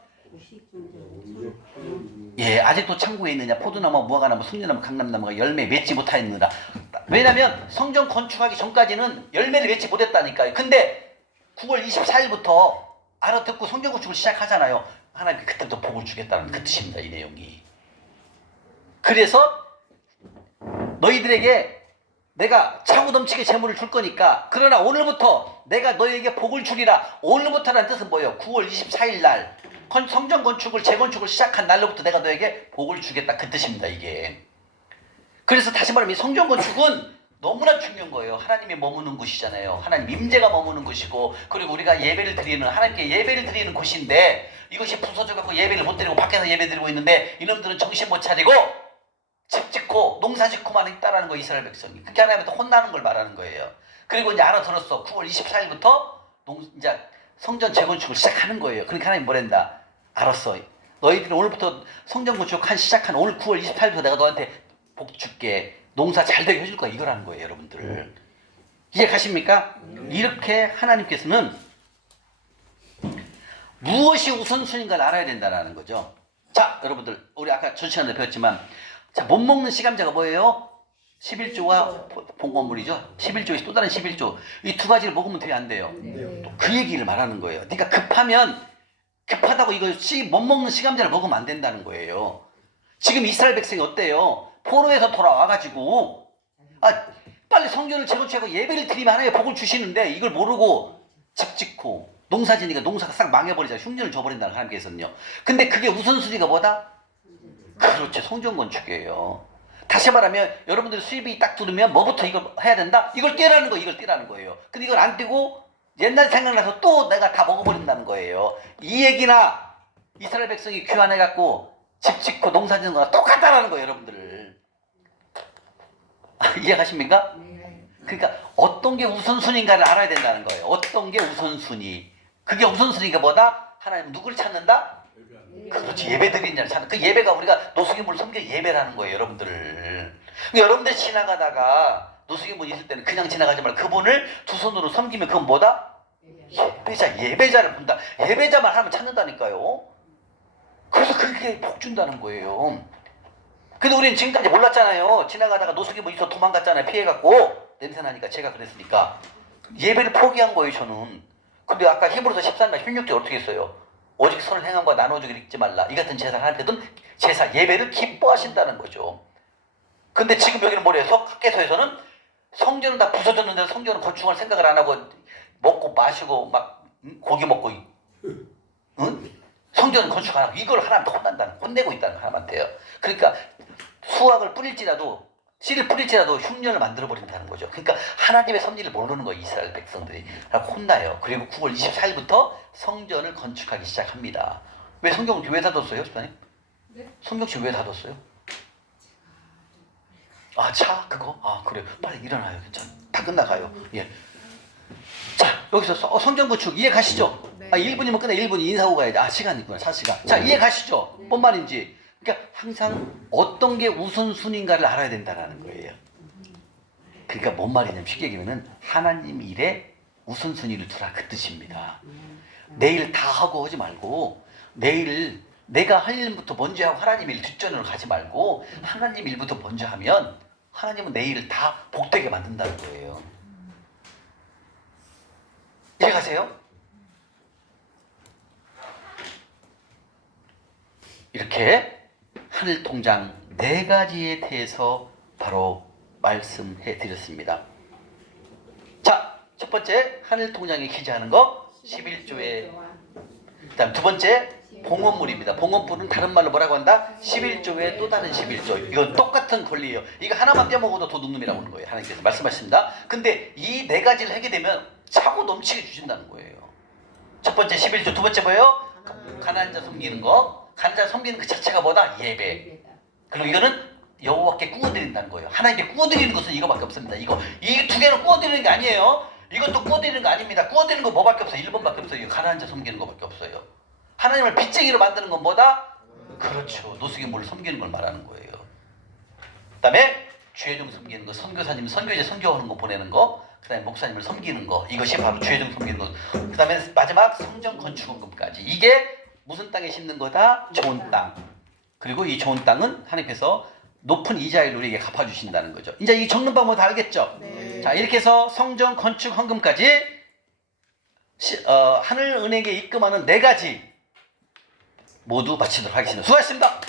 예, 아직도 창고에 있느냐? 포도나무, 무화과나무, 석류나무, 강남나무가 열매 맺지 못하였느라. 왜냐면 성전 건축하기 전까지는 열매를 맺지 못했다니까요. 근데 9월 24일부터 알아듣고 성전 건축을 시작하잖아요. 하나님께 그때부터 복을 주겠다는 그 뜻입니다, 이 내용이. 그래서 너희들에게 내가 차고 넘치게 재물을 줄 거니까 그러나 오늘부터 내가 너희에게 복을 주리라. 오늘부터라는 뜻은 뭐예요? 9월 24일 날 성전 건축을 재건축을 시작한 날로부터 내가 너에게 복을 주겠다 그 뜻입니다. 이게. 그래서 다시 말하면 이 성전 건축은 너무나 중요한 거예요. 하나님이 머무는 곳이잖아요. 하나님 임재가 머무는 곳이고, 그리고 우리가 예배를 드리는, 하나님께 예배를 드리는 곳인데, 이것이 부서져갖고 예배를 못 드리고 밖에서 예배 드리고 있는데, 이놈들은 정신 못 차리고 집 짓고 농사 짓고만 있다라는 거, 이스라엘 백성이. 그게 하나님한테 혼나는 걸 말하는 거예요. 그리고 이제 알아들었어. 9월 24일부터 이제 성전 재건축을 시작하는 거예요. 그러니까 하나님 뭐란다. 알았어. 너희들이 오늘부터 성전 건축 시작한 오늘 9월 28일부터 내가 너한테 복 줄게. 농사 잘 되게 해줄 거야. 이거라는 거예요, 여러분들. 이해가십니까? 이렇게 하나님께서는 무엇이 우선순위인가를 알아야 된다는 거죠. 자, 여러분들, 우리 아까 전 시간에 배웠지만, 자, 못 먹는 시감자가 뭐예요? 11조와 봉건물이죠. 11조에서 또 다른 11조. 이 두 가지를 먹으면 돼요, 안 돼요? 또 그 얘기를 말하는 거예요. 그러니까 급하다고 이거 못 먹는 시감자를 먹으면 안 된다는 거예요. 지금 이스라엘 백성이 어때요? 포로에서 돌아와가지고 빨리 성전을 재건축하고 예배를 드리면 하나님의 복을 주시는데, 이걸 모르고 집 짓고 농사 지니까 농사가 싹 망해버리잖아요. 흉년을 줘버린다는 하나님께서는요. 근데 그게 우선순위가 뭐다? 그렇지, 성전 건축이에요. 다시 말하면 여러분들이 수입이 딱 들으면 뭐부터 이걸 해야 된다? 이걸 떼라는 거예요. 이걸 떼라는 거예요. 근데 이걸 안 떼고 옛날 생각나서 또 내가 다 먹어버린다는 거예요. 이 얘기나 이스라엘 백성이 귀환해갖고 집 짓고 농사 짓는 거랑 똑같다라는 거예요, 여러분들. 이해가십니까? 그러니까 어떤 게 우선순위인가를 알아야 된다는 거예요. 어떤 게 우선순위. 그게 우선순위가 뭐다? 하나님 누구를 찾는다? 그렇지, 예배 드리는 자를 찾는. 그 예배가 우리가 노숙인물을 섬기는 예배라는 거예요, 여러분들. 그러니까 여러분들 지나가다가 노숙인분 있을 때는 그냥 지나가지 말고 그분을 두 손으로 섬기면 그건 뭐다? 예배자를 본다. 예배자만 하면 찾는다니까요. 그래서 그게 복 준다는 거예요. 근데 우리는 지금까지 몰랐잖아요. 지나가다가 노숙인분 있어 도망갔잖아요. 피해갖고. 냄새나니까 제가 그랬으니까. 예배를 포기한 거예요, 저는. 근데 아까 히브리서 13장 16절 어떻게 했어요? 오직 선을 행함과 나눠주기를 잊지 말라. 이 같은 제사를 하는데도 제사 예배를 기뻐하신다는 거죠. 근데 지금 여기는 뭐래요? 학계서에서는 성전은 다 부서졌는데 성전은 건축할 생각을 안 하고 먹고 마시고 막 고기 먹고, 응? 성전은 건축 안 하고 이걸 하나님한테 혼내고 있다는 하나님한테요. 그러니까 수확을 뿌릴지라도 씨를 뿌릴지라도 흉년을 만들어버린다는 거죠. 그러니까 하나님의 섭리를 모르는 거예요, 이스라엘 백성들이. 라고 혼나요. 그리고 9월 24일부터 성전을 건축하기 시작합니다. 왜 성경 왜 닫았어요, 집사님? 네? 성경책 왜 닫았어요? 그거? 그래요. 빨리 일어나요. 괜찮아. 다 끝나가요. 예. 자, 여기서 성전 건축 이해 가시죠? 네. 1분이면 끝내. 1분이 인사하고 가야지. 시간 있구나. 4시간. 자, 이해 가시죠? 뭔 말인지. 그러니까 항상 어떤 게 우선순위인가를 알아야 된다는 거예요. 그러니까 뭔 말이냐면 쉽게 얘기하면 하나님 일에 우선순위를 두라, 그 뜻입니다. 내일 다 하고 하지 말고 내일 내가 할 일부터 먼저 하고 하나님 일 뒷전으로 가지 말고 하나님 일부터 먼저 하면 하나님은 내 일을 다 복되게 만든다는 거예요. 이해가세요? 이렇게 하늘 통장 4가지에 대해서 바로 말씀해 드렸습니다. 자, 첫 번째 하늘 통장에 기재하는 거 11조에, 그다음 두 번째 봉헌물입니다. 봉헌물은 다른 말로 뭐라고 한다? 11조에 또 다른 11조. 이건 똑같은 권리예요. 이거 하나만 떼먹어도 도둑놈이라고 하는 거예요. 하나님께서 말씀하십니다. 근데 이 4가지를 하게 되면 차고 넘치게 주신다는 거예요. 첫 번째 11조, 두 번째 뭐예요? 가난한 자 섬기는 거. 가난한 자 섬기는 그 자체가 뭐다? 예배. 그리고 이거는 여호와께 구워드린다는 거예요. 하나님께 구워드리는 것은 이거밖에 없습니다. 이 2개는 구워드리는 게 아니에요. 이것도 구워드리는 거 아닙니다. 구워드리는 거 뭐밖에 없어요? 1번밖에 없어요. 이거 가난한 자 섬기는 거밖에 없어요. 하나님을 빚쟁이로 만드는 건 뭐다? 그렇죠. 노숙인물을 섬기는 걸 말하는 거예요. 그 다음에 주의종 섬기는 거, 선교사님 선교제 선교하는 거 보내는 거, 그 다음에 목사님을 섬기는 거, 이것이 바로 주의종 섬기는 거. 그 다음에 마지막 성전 건축원금까지. 이게 무슨 땅에 심는 거다? 좋은 땅. 그리고 이 좋은 땅은 하나님께서 높은 이자율 우리에게 갚아주신다는 거죠. 이제 이 적는 방법 다 알겠죠? 네. 자, 이렇게 해서 성전 건축 헌금까지 하늘은행에 입금하는 4가지 모두 마치도록 하겠습니다. 수고하셨습니다.